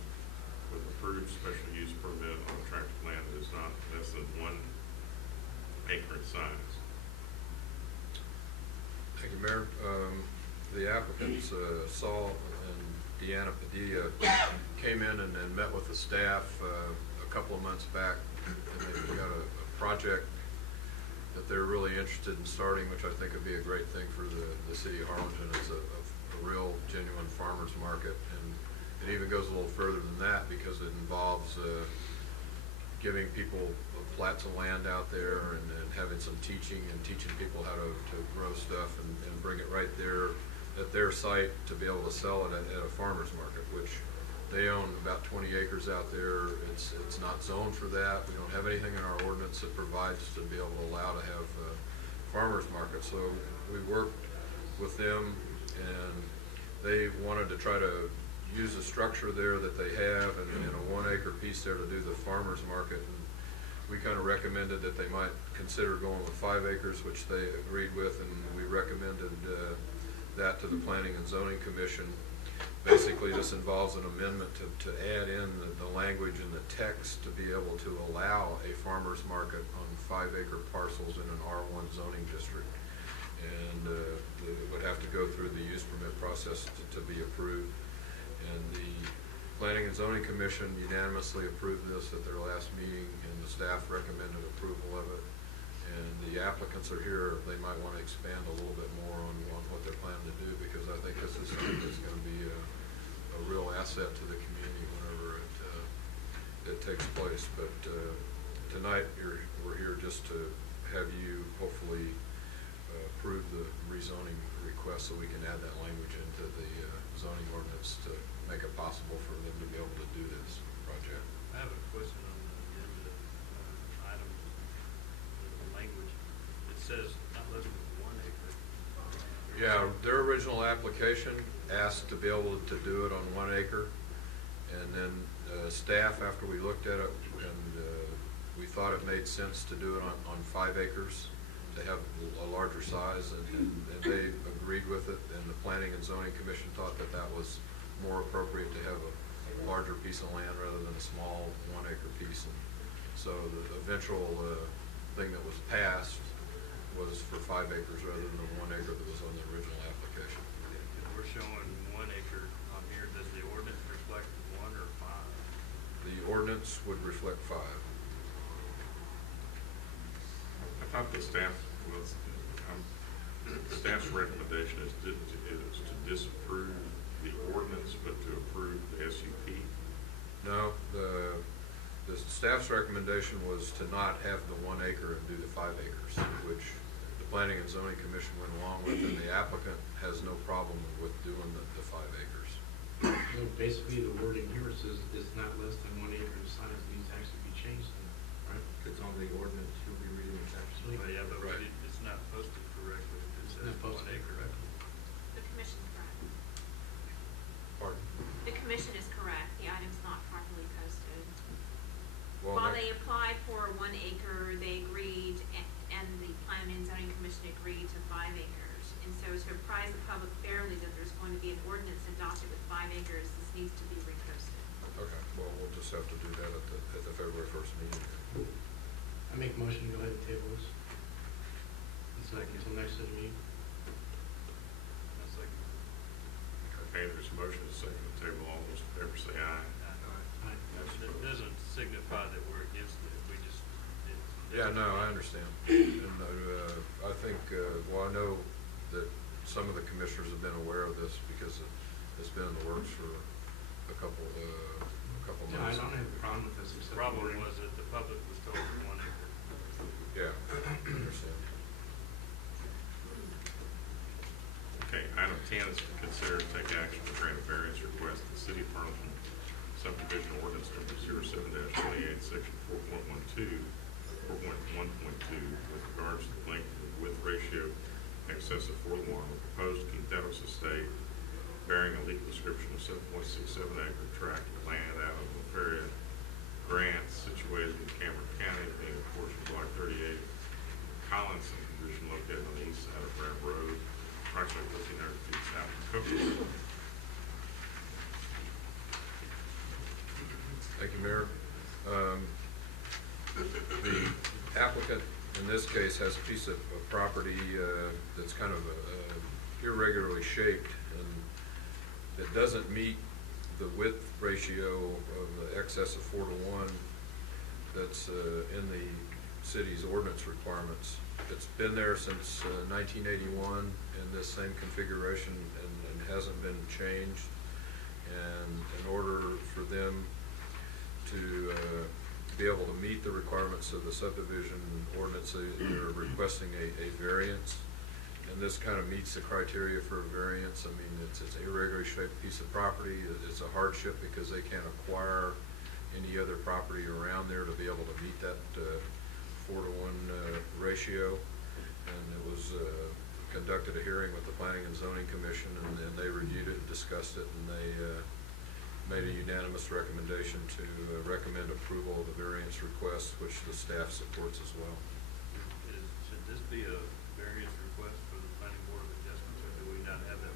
with approved special use permit on a tract of land that is not less than 1 acre in size. Thank you, Mayor. The applicants, Saul and Deanna Padilla, came in and met with the staff a couple of months back, and they've got a project that they're really interested in starting, which I think would be a great thing for the city of Harlingen. It's a real, genuine farmer's market, and it even goes a little further than that, because it involves giving people plats of land out there and having some teaching and teaching people how to grow stuff and bring it right there at their site to be able to sell it at a farmer's market, which they own about 20 acres out there. It's not zoned for that. We don't have anything in our ordinance that provides to be able to allow to have farmer's market. So we worked with them, and they wanted to try to use the structure there that they have and a 1 acre piece there to do the farmer's market. And we kind of recommended that they might consider going with 5 acres, which they agreed with, and we recommended that to the Planning and Zoning Commission. Basically, this involves an amendment to add in the language in the text to be able to allow a farmer's market on 5 acre parcels in an R1 zoning district. And it would have to go through the use permit process to be approved. And the Planning and Zoning Commission unanimously approved this at their last meeting, and the staff recommended approval of it. And the applicants are here. They might want to expand a little bit more on what they're planning to do, because I think this is something that's going to be a real asset to the community whenever it takes place. But tonight we're here just to have you hopefully approve the rezoning request so we can add that language into the zoning ordinance to make it possible for them to be able to do this project. I have a question on the agenda item, the language. It says not less than 1 acre. Yeah, their original application asked to be able to do it on 1 acre, and then staff, after we looked at it, and we thought it made sense to do it on 5 acres to have a larger size, and they agreed with it, and the Planning and Zoning Commission thought that that was more appropriate to have a larger piece of land rather than a small 1 acre piece. And so the eventual thing that was passed was for 5 acres rather than the 1 acre that was on the original application. If we're showing 1 acre on here, does the ordinance reflect 1 or 5? The ordinance would reflect 5. I thought the staff's recommendation is to disapprove the ordinance, but to approve the SUP. No, the staff's recommendation was to not have the 1 acre and do the 5 acres, which the Planning and Zoning Commission went along with, and the applicant has no problem with doing the 5 acres. So basically, the wording here says it's not less than 1 acre. The size needs to actually be changed, then, right? It's on the ordinance, you'll be reading it actually. Well, yeah, but Right. it's not posted correctly. It says Not posted 1 acre. The commission's correct. Pardon? The commission is correct. The item's not properly posted. Well, While that- they applied for 1 acre, they agreed, and the Planning and Zoning Commission agreed to 5 acres. And so to apprise the public fairly that there's going to be an ordinance adopted with 5 acres, this needs to be reposted. Okay, well, we'll just have to do that at the February 1st meeting. I make a motion to go ahead and table this. Until next meeting. That's like, Okay, there's a motion to second the table. All those in favor say aye. Aye. it doesn't signify that we're against it. We just. Yeah, no, I understand. And I think, well, I know that some of the commissioners have been aware of this because it's been in the works for a couple Yeah, I months. don't have a problem with this The except problem wording. was that the public was told 1 acre. Yeah, I understand. Okay, item 10 is to consider to take action to grant a variance request to the City of Harlingen subdivision ordinance number 07-28, section 4.12, 4.1.2, with regards to the length and width ratio in excess of 4:1, a proposed contiguous estate bearing a legal description of 7.67 acre tract of land out of LaFeria Grant situated in Cameron County, being a portion of Block 38, Collinson Division located on the east side of Grant Road, approximately 1,500 feet south of Cooper. Thank you, Mayor. The applicant in this case has a piece of property that's kind of irregularly shaped, and it doesn't meet the width ratio of the excess of 4:1 that's in the city's ordinance requirements. It's been there since 1981 in this same configuration and hasn't been changed. And in order for them to be able to meet the requirements of the subdivision ordinance, they're requesting a variance. And this kind of meets the criteria for a variance. I mean, it's an irregularly shaped piece of property. It's a hardship because they can't acquire any other property around there to be able to meet that 4-to-1 ratio. And it was conducted a hearing with the Planning and Zoning Commission, and they reviewed it and discussed it, and they made a unanimous recommendation to recommend approval of the variance request, which the staff supports as well. Should this be a variance request for the planning board of adjustments, or do we not have that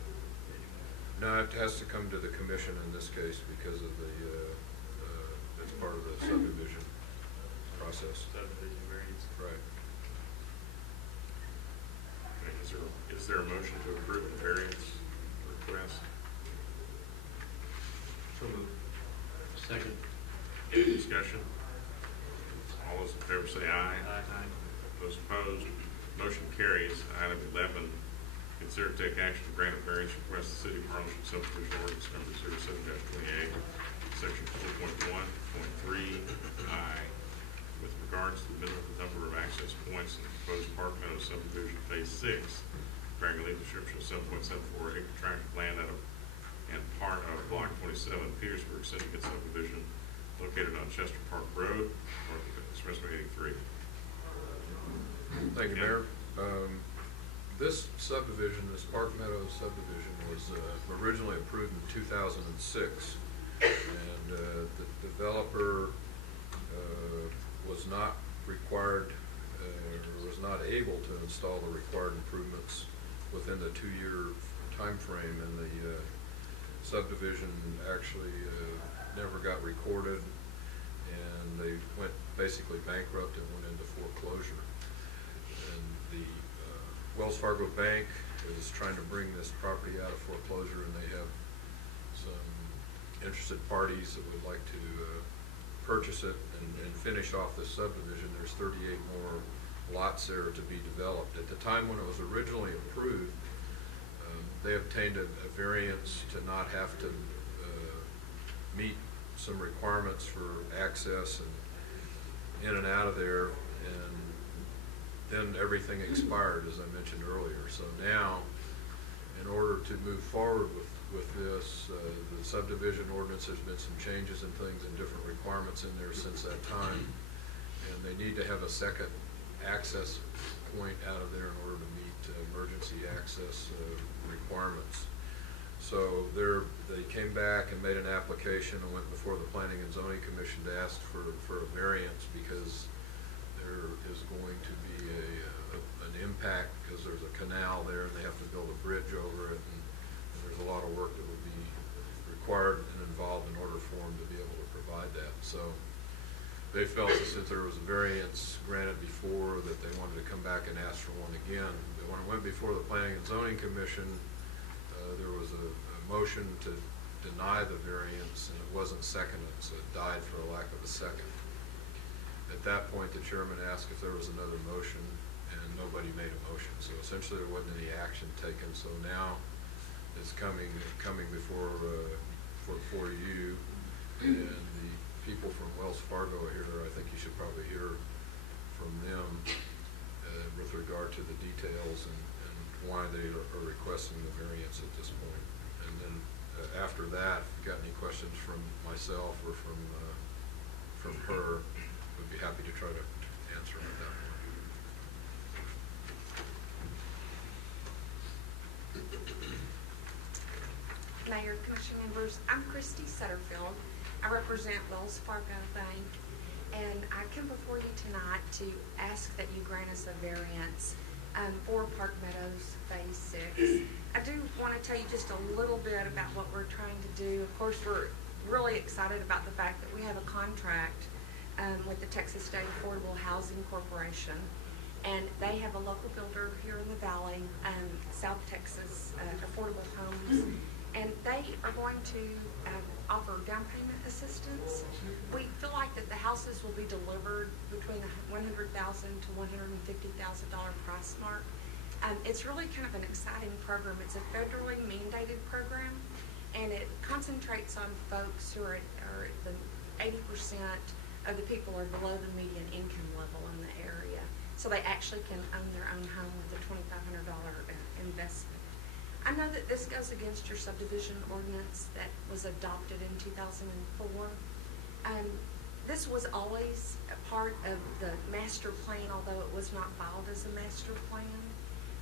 anymore? No, it has to come to the commission in this case because of the, it's part of the subdivision process. Subdivision variance. Right. Okay, is there a motion to approve the variance request? So moved. Second. Any discussion? All those in favor say aye. Aye. Those opposed, motion carries. Item 11, consider to take action to grant a variance request to the City of Harlingen subdivision ordinance number 07-28, section 4.1.3I, with regards to the minimum number of access points in the proposed Park Meadows subdivision phase 6, bearing a legal description of 7.74 acre tract of land out of and part of Block 27, Petersburg Syndicate subdivision, located on Chester Park Road, north of Expressway 83. Thank you, Mayor. This subdivision, this Park Meadows subdivision, was originally approved in 2006, and the developer was not required or was not able to install the required improvements within the 2-year time frame, and the subdivision actually never got recorded, and they went basically bankrupt and went into foreclosure. And the Wells Fargo Bank is trying to bring this property out of foreclosure, and they have some interested parties that would like to purchase it and finish off this subdivision. There's 38 more lots there to be developed. At the time when it was originally approved, they obtained a variance to not have to meet some requirements for access and in and out of there, and then everything expired, as I mentioned earlier. So now, in order to move forward with this, the subdivision ordinance, there's been some changes and things and different requirements in there since that time, and they need to have a second access point out of there in order to meet emergency access requirements. So they came back and made an application and went before the Planning and Zoning Commission to ask for a variance, because there is going to be an impact, because there's a canal there and they have to build a bridge over it, and there's a lot of work that would be required and involved in order for them to be able to provide that. So they felt that since there was a variance granted before, that they wanted to come back and ask for one again. But when it went before the Planning and Zoning Commission, there was a motion to deny the variance, and it wasn't seconded, so it died for a lack of a second. At that point, the chairman asked if there was another motion, and nobody made a motion. So essentially, there wasn't any action taken. So now it's coming before you, and the people from Wells Fargo are here. I think you should probably hear from them with regard to the details and why they are requesting the variance at this point. And then after that, if you got any questions from myself or from her, we'd be happy to try to answer them at that point. Mayor, Commission members, I'm Christy Sutterfield. I represent Wells Fargo Bank, and I come before you tonight to ask that you grant us a variance for Park Meadows Phase 6. I do want to tell you just a little bit about what we're trying to do. Of course, we're really excited about the fact that we have a contract with the Texas State Affordable Housing Corporation, and they have a local builder here in the Valley, South Texas Affordable Homes, and they are going to offer down payment assistance. We feel like that the houses will be delivered between the $100,000 to $150,000 price mark. It's really kind of an exciting program. It's a federally mandated program, and it concentrates on folks who are at the 80% of the people are below the median income level in the area. So they actually can own their own home with a $2,500 investment. I know that this goes against your subdivision ordinance that was adopted in 2004. This was always a part of the master plan, although it was not filed as a master plan.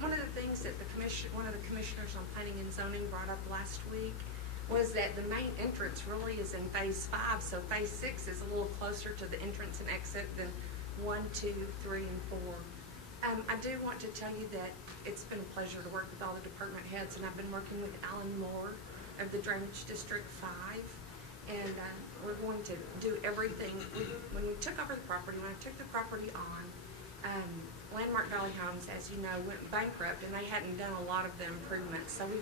One of the things that one of the commissioners on planning and zoning brought up last week was that the main entrance really is in phase 5, so phase 6 is a little closer to the entrance and exit than 1, 2, 3, and 4. I do want to tell you that it's been a pleasure to work with all the department heads, and I've been working with Alan Moore of the Drainage District 5, and we're going to do everything. When we took over the property, when I took the property on, Landmark Valley Homes, as you know, went bankrupt, and they hadn't done a lot of the improvements, so we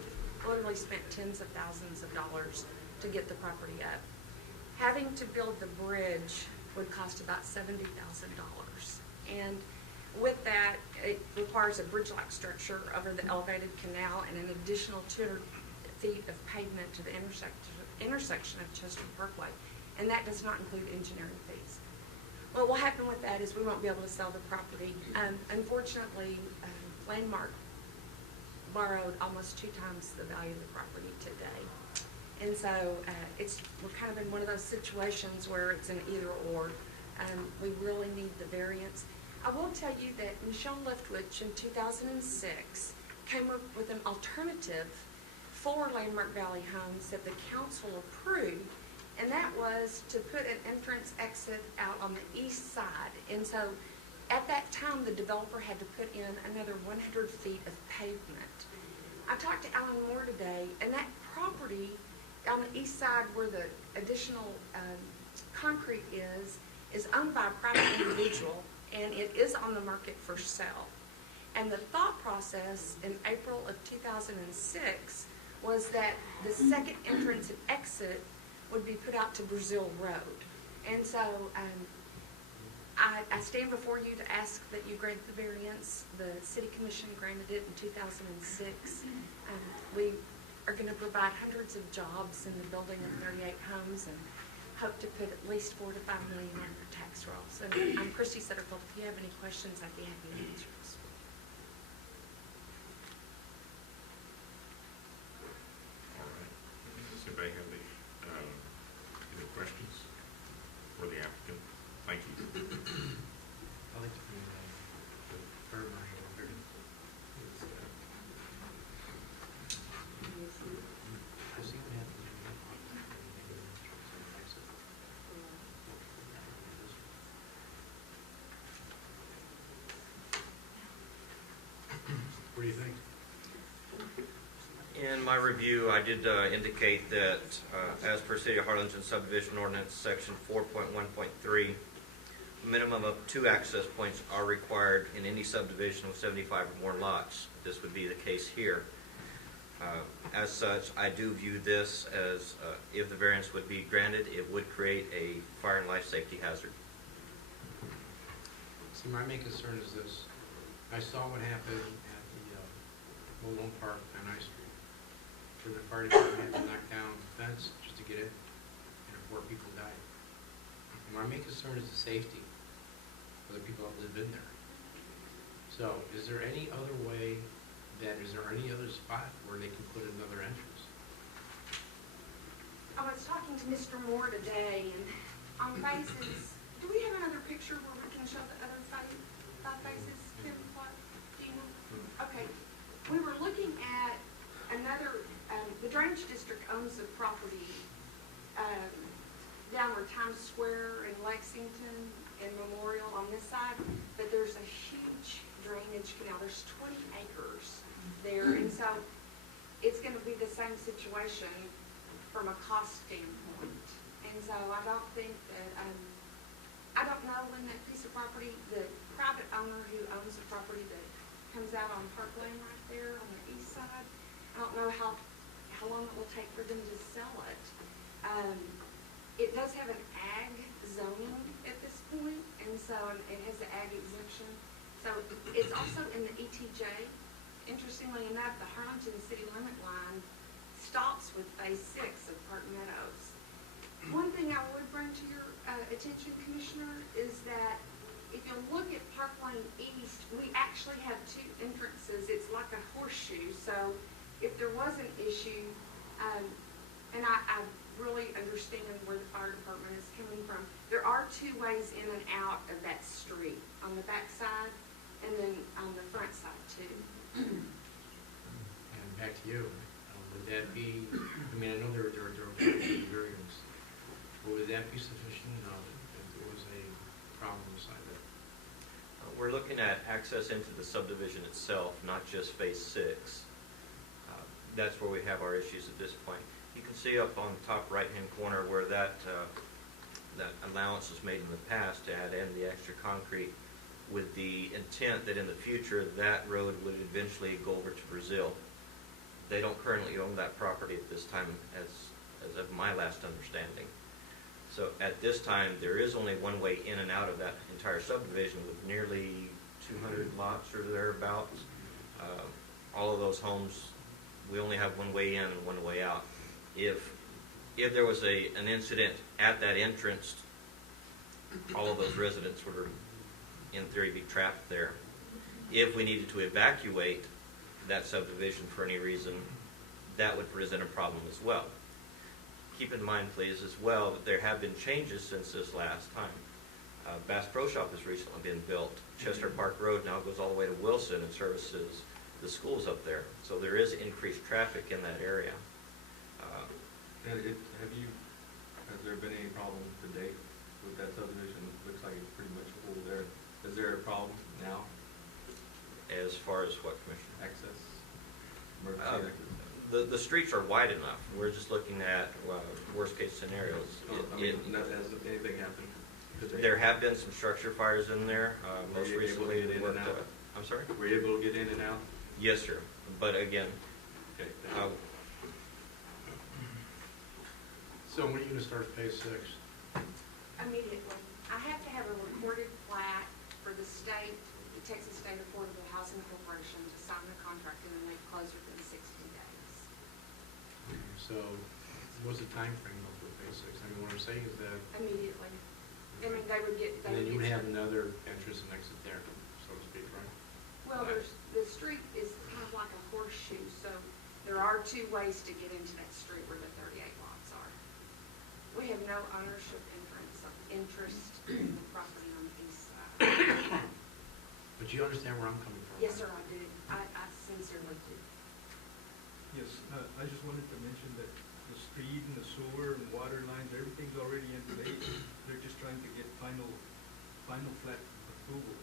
literally spent tens of thousands of dollars to get the property up. Having to build the bridge would cost about $70,000, and with that, it requires a bridge-like structure over the elevated canal and an additional 200 feet of pavement to the intersection of Chester Parkway, and that does not include engineering fees. What will happen with that is we won't be able to sell the property. Unfortunately, Landmark borrowed almost 2 times the value of the property today. And so we're kind of in one of those situations where it's an either or. We really need the variance. I will tell you that Michelle Leftwich in 2006 came up with an alternative for Landmark Valley Homes that the council approved, and that was to put an entrance exit out on the east side. And so at that time, the developer had to put in another 100 feet of pavement. I talked to Alan Moore today, and that property on the east side where the additional concrete is owned by a private individual, and it is on the market for sale. And the thought process in April of 2006 was that the second entrance and exit would be put out to Brazil Road. And so I stand before you to ask that you grant the variance. The City Commission granted it in 2006. We are going to provide hundreds of jobs in the building of 38 homes and hope to put at least $4 to $5 million on your tax rolls. And I'm Christy Setterfield. If you have any questions, I'd be happy to answer them. All right. Does anybody have any questions for the applicant? Thank you. I'd like to bring the fire marshal up here. I see what happens when you have What do you think? In my review, I did indicate that as per City of Harlingen Subdivision Ordinance Section 4.1.3, minimum of 2 access points are required in any subdivision with 75 or more lots. This would be the case here. As such, I do view this as, if the variance would be granted, it would create a fire and life safety hazard. See, my main concern is this. I saw what happened at the Lone Park on I Street, where the fire department had to knock down the fence just to get in, and 4 people died. And my main concern is the safety of the people that live in there. So, is there any other way is there any other spot where they can put another entrance? I was talking to Mr. Moore today, and on phases, do we have another picture where we can show the other 5 phases? Kim, what? Do you know? Okay. We were looking at another, the Drainage District owns the property down where Times Square and Lexington and Memorial on this side, but there's a huge drainage canal. There's 20 acres there, and so it's going to be the same situation from a cost standpoint. And so I don't think that, I don't know when that piece of property, the private owner who owns the property that comes out on Park Lane right there on the east side, I don't know how long it will take for them to sell it. It does have an ag zoning at this point, and so it has the ag exemption. So it's also in the ETJ. Interestingly enough, the Harlingen city limit line stops with phase 6 of Park Meadows. One thing I would bring to your attention, Commissioner, is that if you look at Park Lane East, we actually have two entrances. It's like a horseshoe. So if there was an issue, and I really understand where the fire department is coming from, there are two ways in and out of that street, on the back side and then on the front side too. And back to you, would that be, I mean, I know there are variants, but would that be sufficient if there was a problem beside that? We're looking at access into the subdivision itself, not just phase 6. That's where we have our issues at this point. You can see up on the top right-hand corner where that allowance was made in the past to add in the extra concrete, with the intent that in the future that road would eventually go over to Brazil. They don't currently own that property at this time, as of my last understanding. So at this time, there is only one way in and out of that entire subdivision, with nearly 200 lots or thereabouts. All of those homes, we only have one way in and one way out. If there was an incident at that entrance, all of those residents would, in theory, be trapped there. If we needed to evacuate that subdivision for any reason, that would present a problem as well. Keep in mind, please, as well, that there have been changes since this last time. Bass Pro Shop has recently been built. Chester Park Road now goes all the way to Wilson and services the schools up there. So there is increased traffic in that area. Has there been any problem to date with that subdivision? Looks like it's pretty much full there. Is there a problem now? As far as what, Commissioner? Access? Emergency access? The streets are wide enough. We're just looking at worst case scenarios. Has anything happened today? There have been some structure fires in there. Most Were you able to recently, get in and out? I'm sorry? Were you able to get in and out? Yes, sir. But again, Okay. So when are you gonna start phase 6? Immediately. I have to have a recorded plat for the state, the Texas State Affordable Housing Corporation, to sign the contract, and then they close within 60 days. So what's the time frame for phase 6? I mean, what I'm saying is that, Immediately. I mean, they would get. and then you would have another entrance and exit there, so to speak, right? Well, the street is kind of like a horseshoe, so there are two ways to get into that street where the 38 lots are. We have no ownership interest in the property on the east side. But you understand where I'm coming from? Yes, sir, I do. I sincerely do. Yes, I just wanted to mention that the street and the sewer and water lines, everything's already in place. They're just trying to get final flat approval.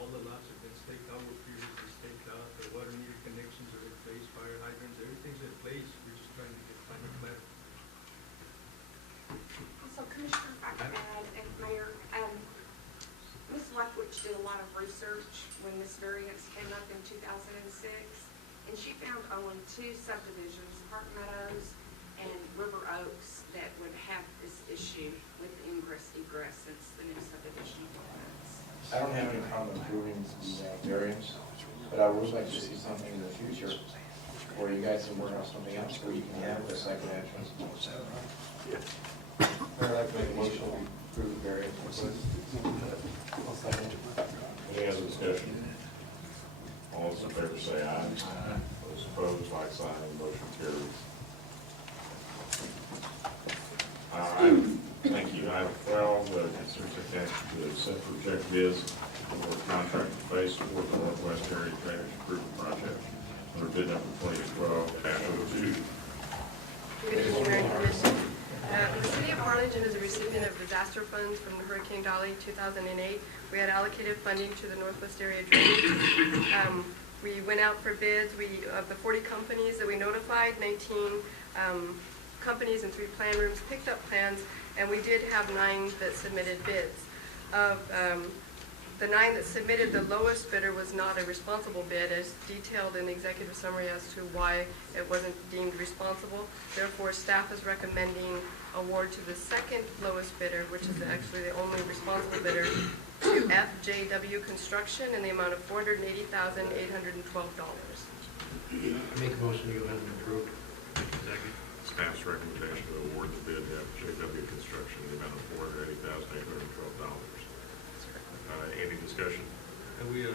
All the lots have been staked out, were previously staked out, the water meter connections are in place, fire hydrants, everything's in place. We're just trying to get final flat. Also, Commissioner, if I could add, and Mayor, Ms. Lethwich did a lot of research when this variance came up in 2006, and she found only two subdivisions, Park Meadows and River Oaks, that would have this issue with ingress egress since the new subdivision ordinance. I don't have any problem approving the variance, but I would like to see something in the future where you guys can work on something else where you can have the second entrance. I'd like to make a motion to approve the variance, please. Any other discussion? All those in favor say aye. Aye. Those opposed, like sign, motion carries. Thank you. Item 12, consider to accept or reject bids for contract for phase 4 of the Northwest Area Drainage Improvement Project under bid number 2012-02. Good evening, Mayor and Commission. The City of Harlingen is a recipient of disaster funds from the Hurricane Dolly 2008. We had allocated funding to the Northwest Area Drainage. We went out for bids. Of the 40 companies that we notified, 19 companies and 3 plan rooms picked up plans, and we did have 9 that submitted bids. Of the 9 that submitted, the lowest bidder was not a responsible bid, as detailed in the executive summary as to why it wasn't deemed responsible. Therefore, staff is recommending award to the second lowest bidder, which is actually the only responsible bidder, to FJW Construction in the amount of $480,812. Make a motion to go ahead and approve. Second. Staff's recommendation to award award the bid to JW Construction in the amount of $480,812. Any discussion? Have we,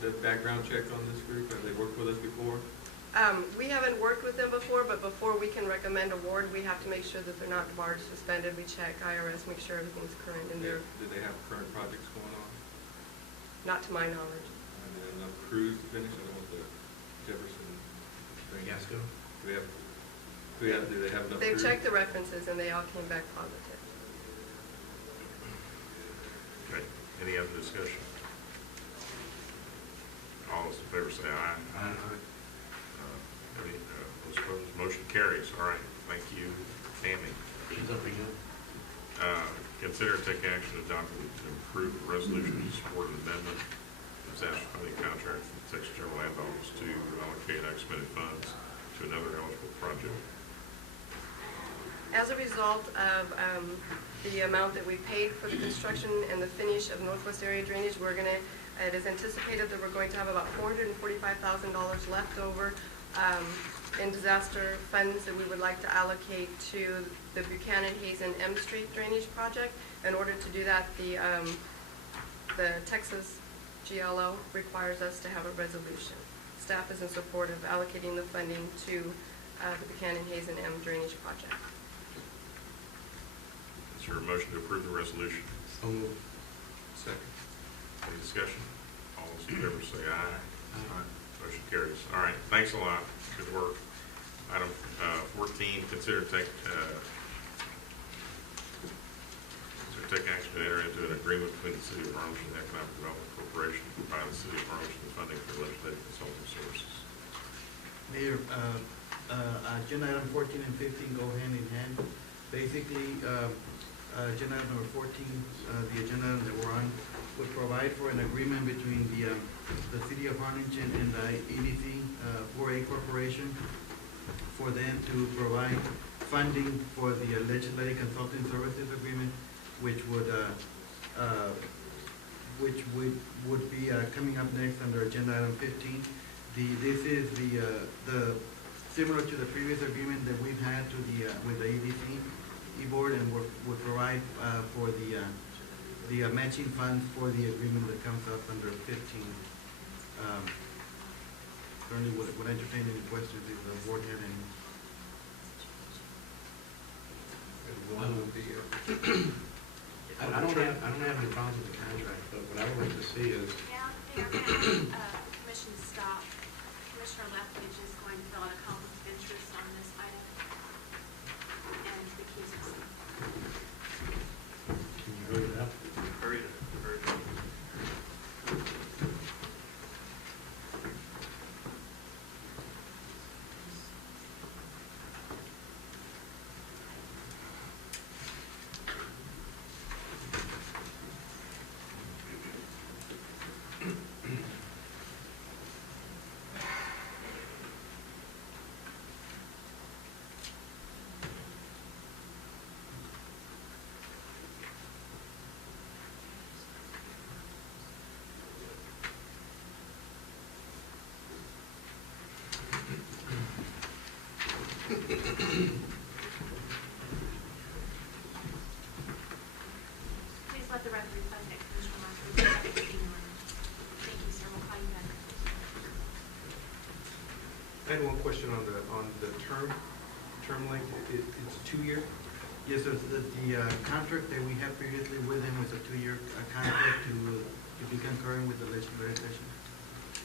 the background check on this group, have they worked with us before? We haven't worked with them before, but before we can recommend award, we have to make sure that they're not barred, suspended. We check IRS, make sure everything's current in there. Did they have current projects going on? Not to my knowledge. And then enough crews to finish, I don't know what the Jefferson thing. Yes, Do they have enough crews? They've checked the references and they all came back positive. Okay, any other discussion? All those in favor say aye. Aye. Any, those opposed, motion carries. All right, thank you, Tammy. Consider and take action to adopt and approve a resolution to support an amendment of disaster funding contract from the Texas General Land Office to allocate unexpended funds to another eligible project. As a result of the amount that we paid for the construction and the finish of Northwest Area Drainage, it is anticipated that we're going to have about $445,000 left over in disaster funds that we would like to allocate to the Buchanan, Hayes, and M Street drainage project. In order to do that, the Texas GLO requires us to have a resolution. Staff is in support of allocating the funding to the Buchanan, Hayes, and M drainage project. Is there a motion to approve the resolution? So moved. Second. Any discussion? All those in favor say aye. Aye. Motion carries. All right, thanks a lot. Good work. Item 14, consider take action to enter into an agreement between the City of Harlingen and Economic Development Corporation to provide the City of Harlingen with funding for legislative consulting services. Mayor, agenda item 14 and 15 go hand in hand. Basically, agenda item number 14, the agenda item that we're on, would provide for an agreement between the City of Harlingen and the EDC 4A Corporation for them to provide funding for the legislative consulting services agreement, which would be coming up next under agenda item 15. This is the similar to the previous agreement that we've had with the EDC board, and would provide for the matching funds for the agreement that comes up under 15. Certainly would entertain any questions if the board had any. I don't have any problems with the contract, but what I would like to see is. Yeah, they're going to have commission stop. Commissioner Lethbridge is going to fill out a conflict of interest on this item. And the keys are safe. Can you hurry it up? Hurry it up. Please let the record reflect that Commissioner Lethbridge is abstaining on it. Thank you, sir. We'll call you back. I had one question on the term length. It's 2 year? Yes, sir. The contract that we had previously with him was a 2-year contract to be concurrent with the legislative session.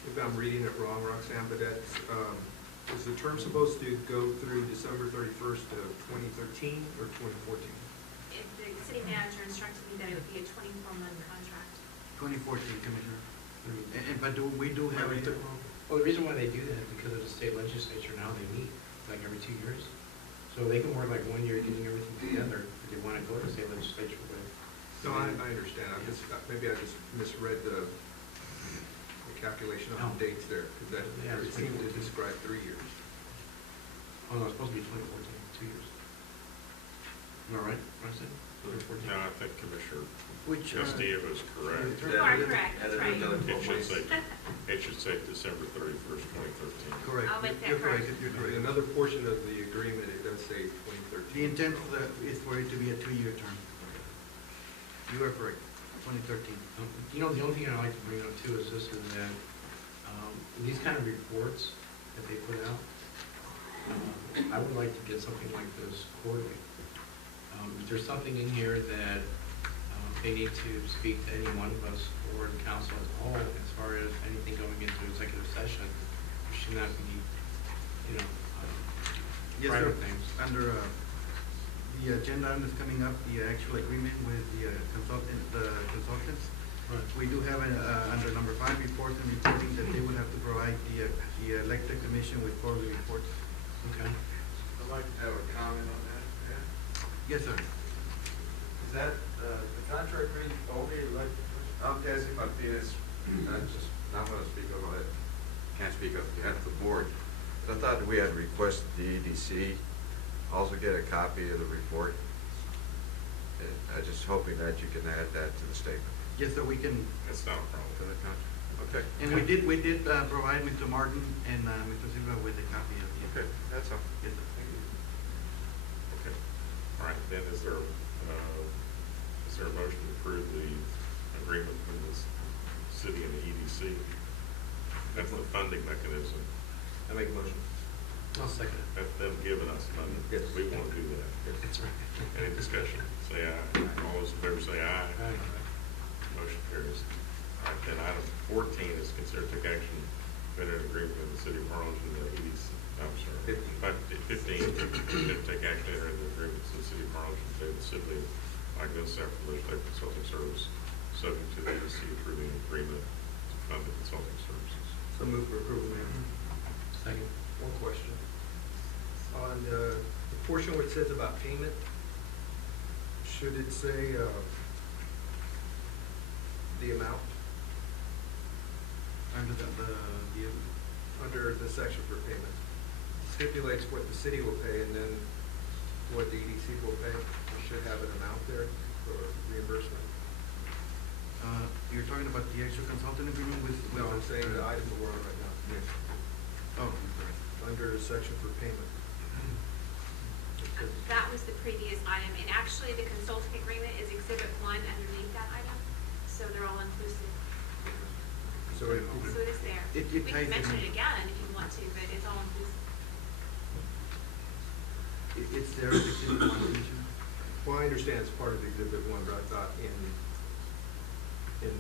Maybe I'm reading it wrong, Roxanne, but that's, is the term supposed to go through December 31st of 2013 or 2014? If the city manager instructed me that it would be a 24-month contract. 2014, Commissioner. But we do have a... Well, the reason why they do that is because of the state legislature. Now they meet like every 2 years. So they can work like 1 year getting everything together if they want to go to state legislature. No, I understand. Maybe I just misread the calculation of the dates there, because it seemed to describe 3 years. Oh, no, it's supposed to be 2014, 2 years. Am I right? No, I think Commissioner Which, Castillo is correct. You are correct, that's right. It should say December 31st, 2013. Correct. I'll make that You're correct. correction. You're correct. In another portion of the agreement, it does say 2013. The intent is for it to be a 2-year term. You are correct, 2013. You know, the only thing I'd like to bring up too is this, is that these kind of reports that they put out, I would like to get something like this quarterly. If there's something in here that they need to speak to any one of us or the council as a whole, as far as anything going into executive session, it should not be, you know, Yes, sir. private things. Under the agenda item is coming up, the actual agreement with the consultants. Right. We do have under number 5, reports and reporting, that they will have to provide the elected commission with quarterly reports. Okay. I'd like to have a comment on that. Yes, sir. Is that the contract read only elected? I'm Tessie Martinez. I'm going to speak on it. Can't speak on behalf of the board. But I thought that we had requested the EDC also get a copy of the report. And I'm just hoping that you can add that to the statement. Yes, sir, we can. That's not a problem. To the contract. Okay. And we did provide Mr. Martin and Mr. Silva with a copy of the. Okay, that's all. Yes, sir. Thank you. Okay. All right, then is there a motion to approve the agreement with the city and the EDC? That's the funding mechanism. I make a motion. I'll second it. That's them giving us money. Yes. We want to do that. That's right. Any discussion? Say aye. All those in favor say aye. Aye. Motion carries. All right, then item 14 is consider take action to enter an agreement with the city of Harlingen and the EDC. I'm sorry. 15, to take action to enter into agreement with the city of Harlingen to pay the city like this after legislative consulting service, subject to the EDC approving an agreement to fund the consulting services. So move for approval, Mayor. Second. One question. On the portion where it says about payment, should it say the amount Under under the section for payment? Stipulates what the city will pay and then what the EDC will pay. We should have an amount there for reimbursement. You're talking about the extra consultant agreement with. No, I'm saying the item that we're on right now. Yes. Oh, I'm sorry. Under the section for payment. That was the previous item, and actually the consulting agreement is Exhibit 1 underneath that item, so they're all inclusive. So it So it is there. It We ties can mention in. it again if you want to, but it's all inclusive. It's there, it's in the Commission. Well, I understand it's part of Exhibit 1, but I thought in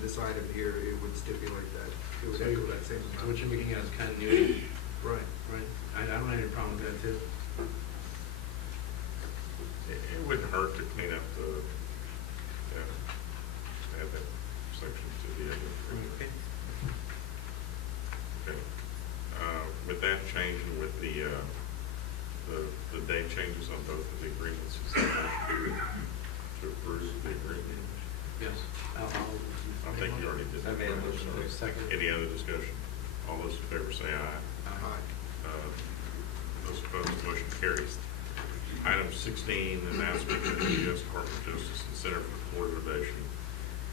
this item here, it would stipulate that. It would echo that same So amount. what you're looking at is continuity. Right. Right. I don't have any problem with that too. It wouldn't hurt to clean up the, add that section to the other agreement. Okay. Okay. With that change and with the date changes on both of the agreements, is that to approve the agreement? Yes. I think you already did. I made a motion. Second. Any other discussion? All those in favor say aye. Aye. Those opposed, motion carries. Item 16, announcement of the U.S. Department of Justice and Center for Court Innovation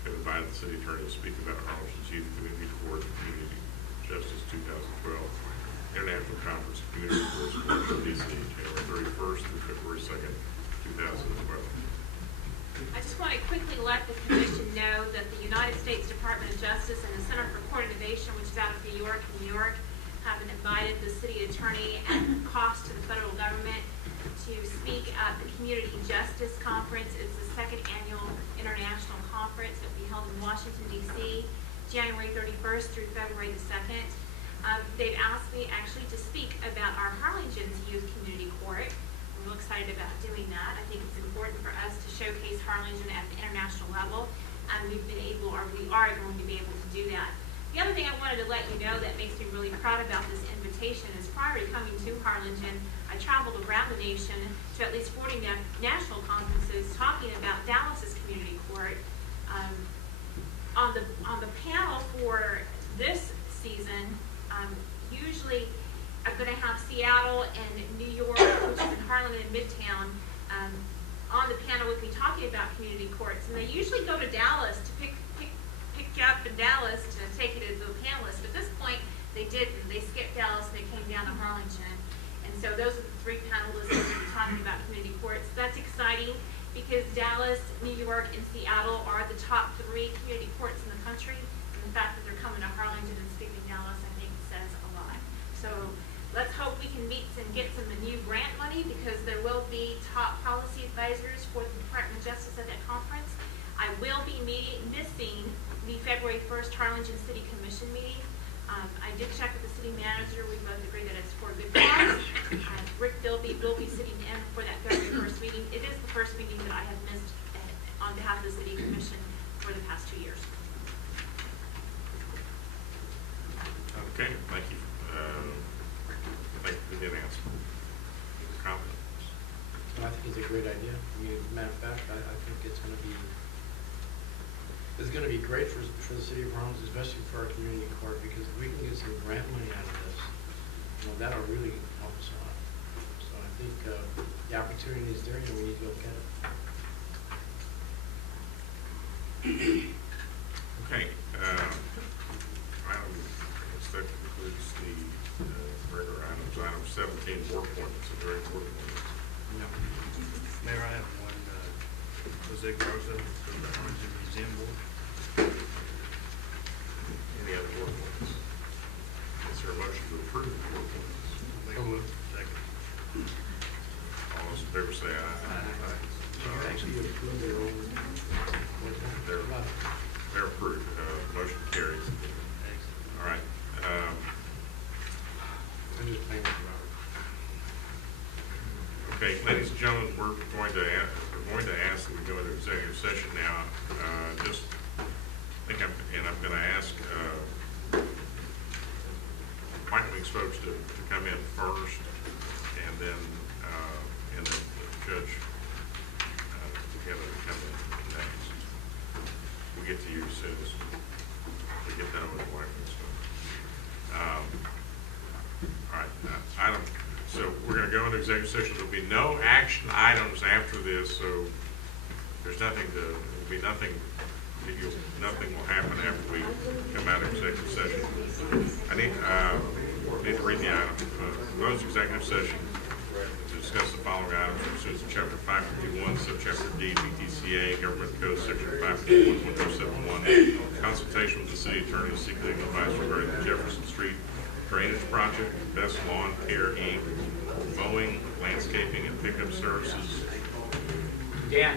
have invited the city attorney to speak about Harlingen's Youth Community Court and Community Justice 2012 International Conference of Community Courts in Washington, D.C., January 31st through February 2nd, 2012. I just want to quickly let the Commission know that the United States Department of Justice and the Center for Court Innovation, which is out of New York, have invited the city attorney at cost to the federal government to speak at the Community Justice Conference. It's the second annual international conference that will be held in Washington, D.C., January 31st through February the 2nd. They've asked me actually to speak about our Harlingen's Youth Community Court. I'm real excited about doing that. I think it's important for us to showcase Harlingen at the international level, and we are going to be able to do that. The other thing I wanted to let you know that makes me really proud about this invitation is prior to coming to Harlingen, I traveled around the nation to at least 40 national conferences talking about Dallas's community court. On the panel for this season, usually I'm going to have Seattle and New York, which is in Harlem and Midtown, on the panel with me talking about community courts, and they usually go to Dallas to pick you up in Dallas to take you to the panelists, but at this point they didn't. They skipped Dallas and they came down to Harlingen. And so those are the three panelists that will be talking about exciting because Dallas, New York, and Seattle are the top 3 community courts in the country. And the fact that they're coming to Harlingen and skipping Dallas, I think says a lot. So let's hope we can meet and get some new grant money because there will be top policy advisors for the Department of Justice at that conference. I will be missing the February 1st Harlingen City Commission meeting. I did check with the city manager. We both agree that it's for a good cause. Rick Bilby will be sitting in for that February 1st meeting. It is the first meeting that I have missed on behalf of the city commission for the past 2 years. Okay, thank you. Thank you for the answer. Comments? I think it's a great idea. I mean, as a matter of fact, I think it's gonna be great for the city of Harlingen, especially for our community court, because if we can get some grant money out of this, you know, that'll really help us a lot. So I think, the opportunity is there, and we need to go get it. Okay, that concludes the regular items. Item 17, board appointments. Are there any board appointments? No. Mayor, I have one, Jose Garza from the Harlingen Museum Board. Any other board appointments? Is there a motion to approve the board appointments? Make a motion. Second. All those in favor say aye. You actually approve your own. They're approved. Motion carries. All right. I'm just playing with Robert. Okay, ladies and gentlemen, we're going to ask that we go into executive session now. I'm going to ask White Wings folks to come in first, and then the judge together to come in next. We'll get to you as soon as we get done with the White Wings stuff. All right, so we're going to go into executive session. There'll be no action items after this, so there's nothing will happen after we come out of executive session. I need to read the item. Proposed executive session to discuss the following items pursuant to Chapter 551, Subchapter D, BTCA, Government Code, Section 551.1071, consultation with the city attorney to seek legal advice regarding the Jefferson Street Drainage Project, Best Lawn Care, Inc., mowing, landscaping, and pickup services. Dan.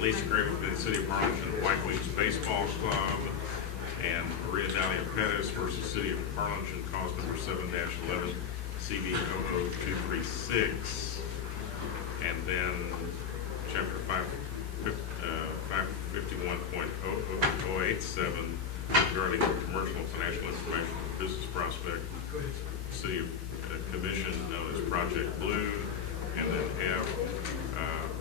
Lease agreement between the city of Harlingen and White Wings Baseball Club and Maria Dalia Pettis versus City of Harlingen, cause number 7-11 CD 00236. And then Chapter 551.087 regarding commercial and financial information for business prospect, City of Commission known as Project Blue, and then F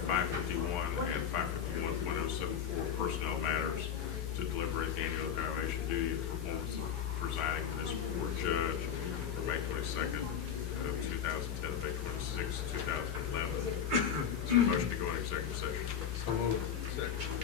551 and 551.074 personnel matters to deliberate the annual evaluation duty of performance of presiding municipal court judge for May 22nd of 2010, May 26th, 2011. Is there a motion to go into executive session? So moved. Second.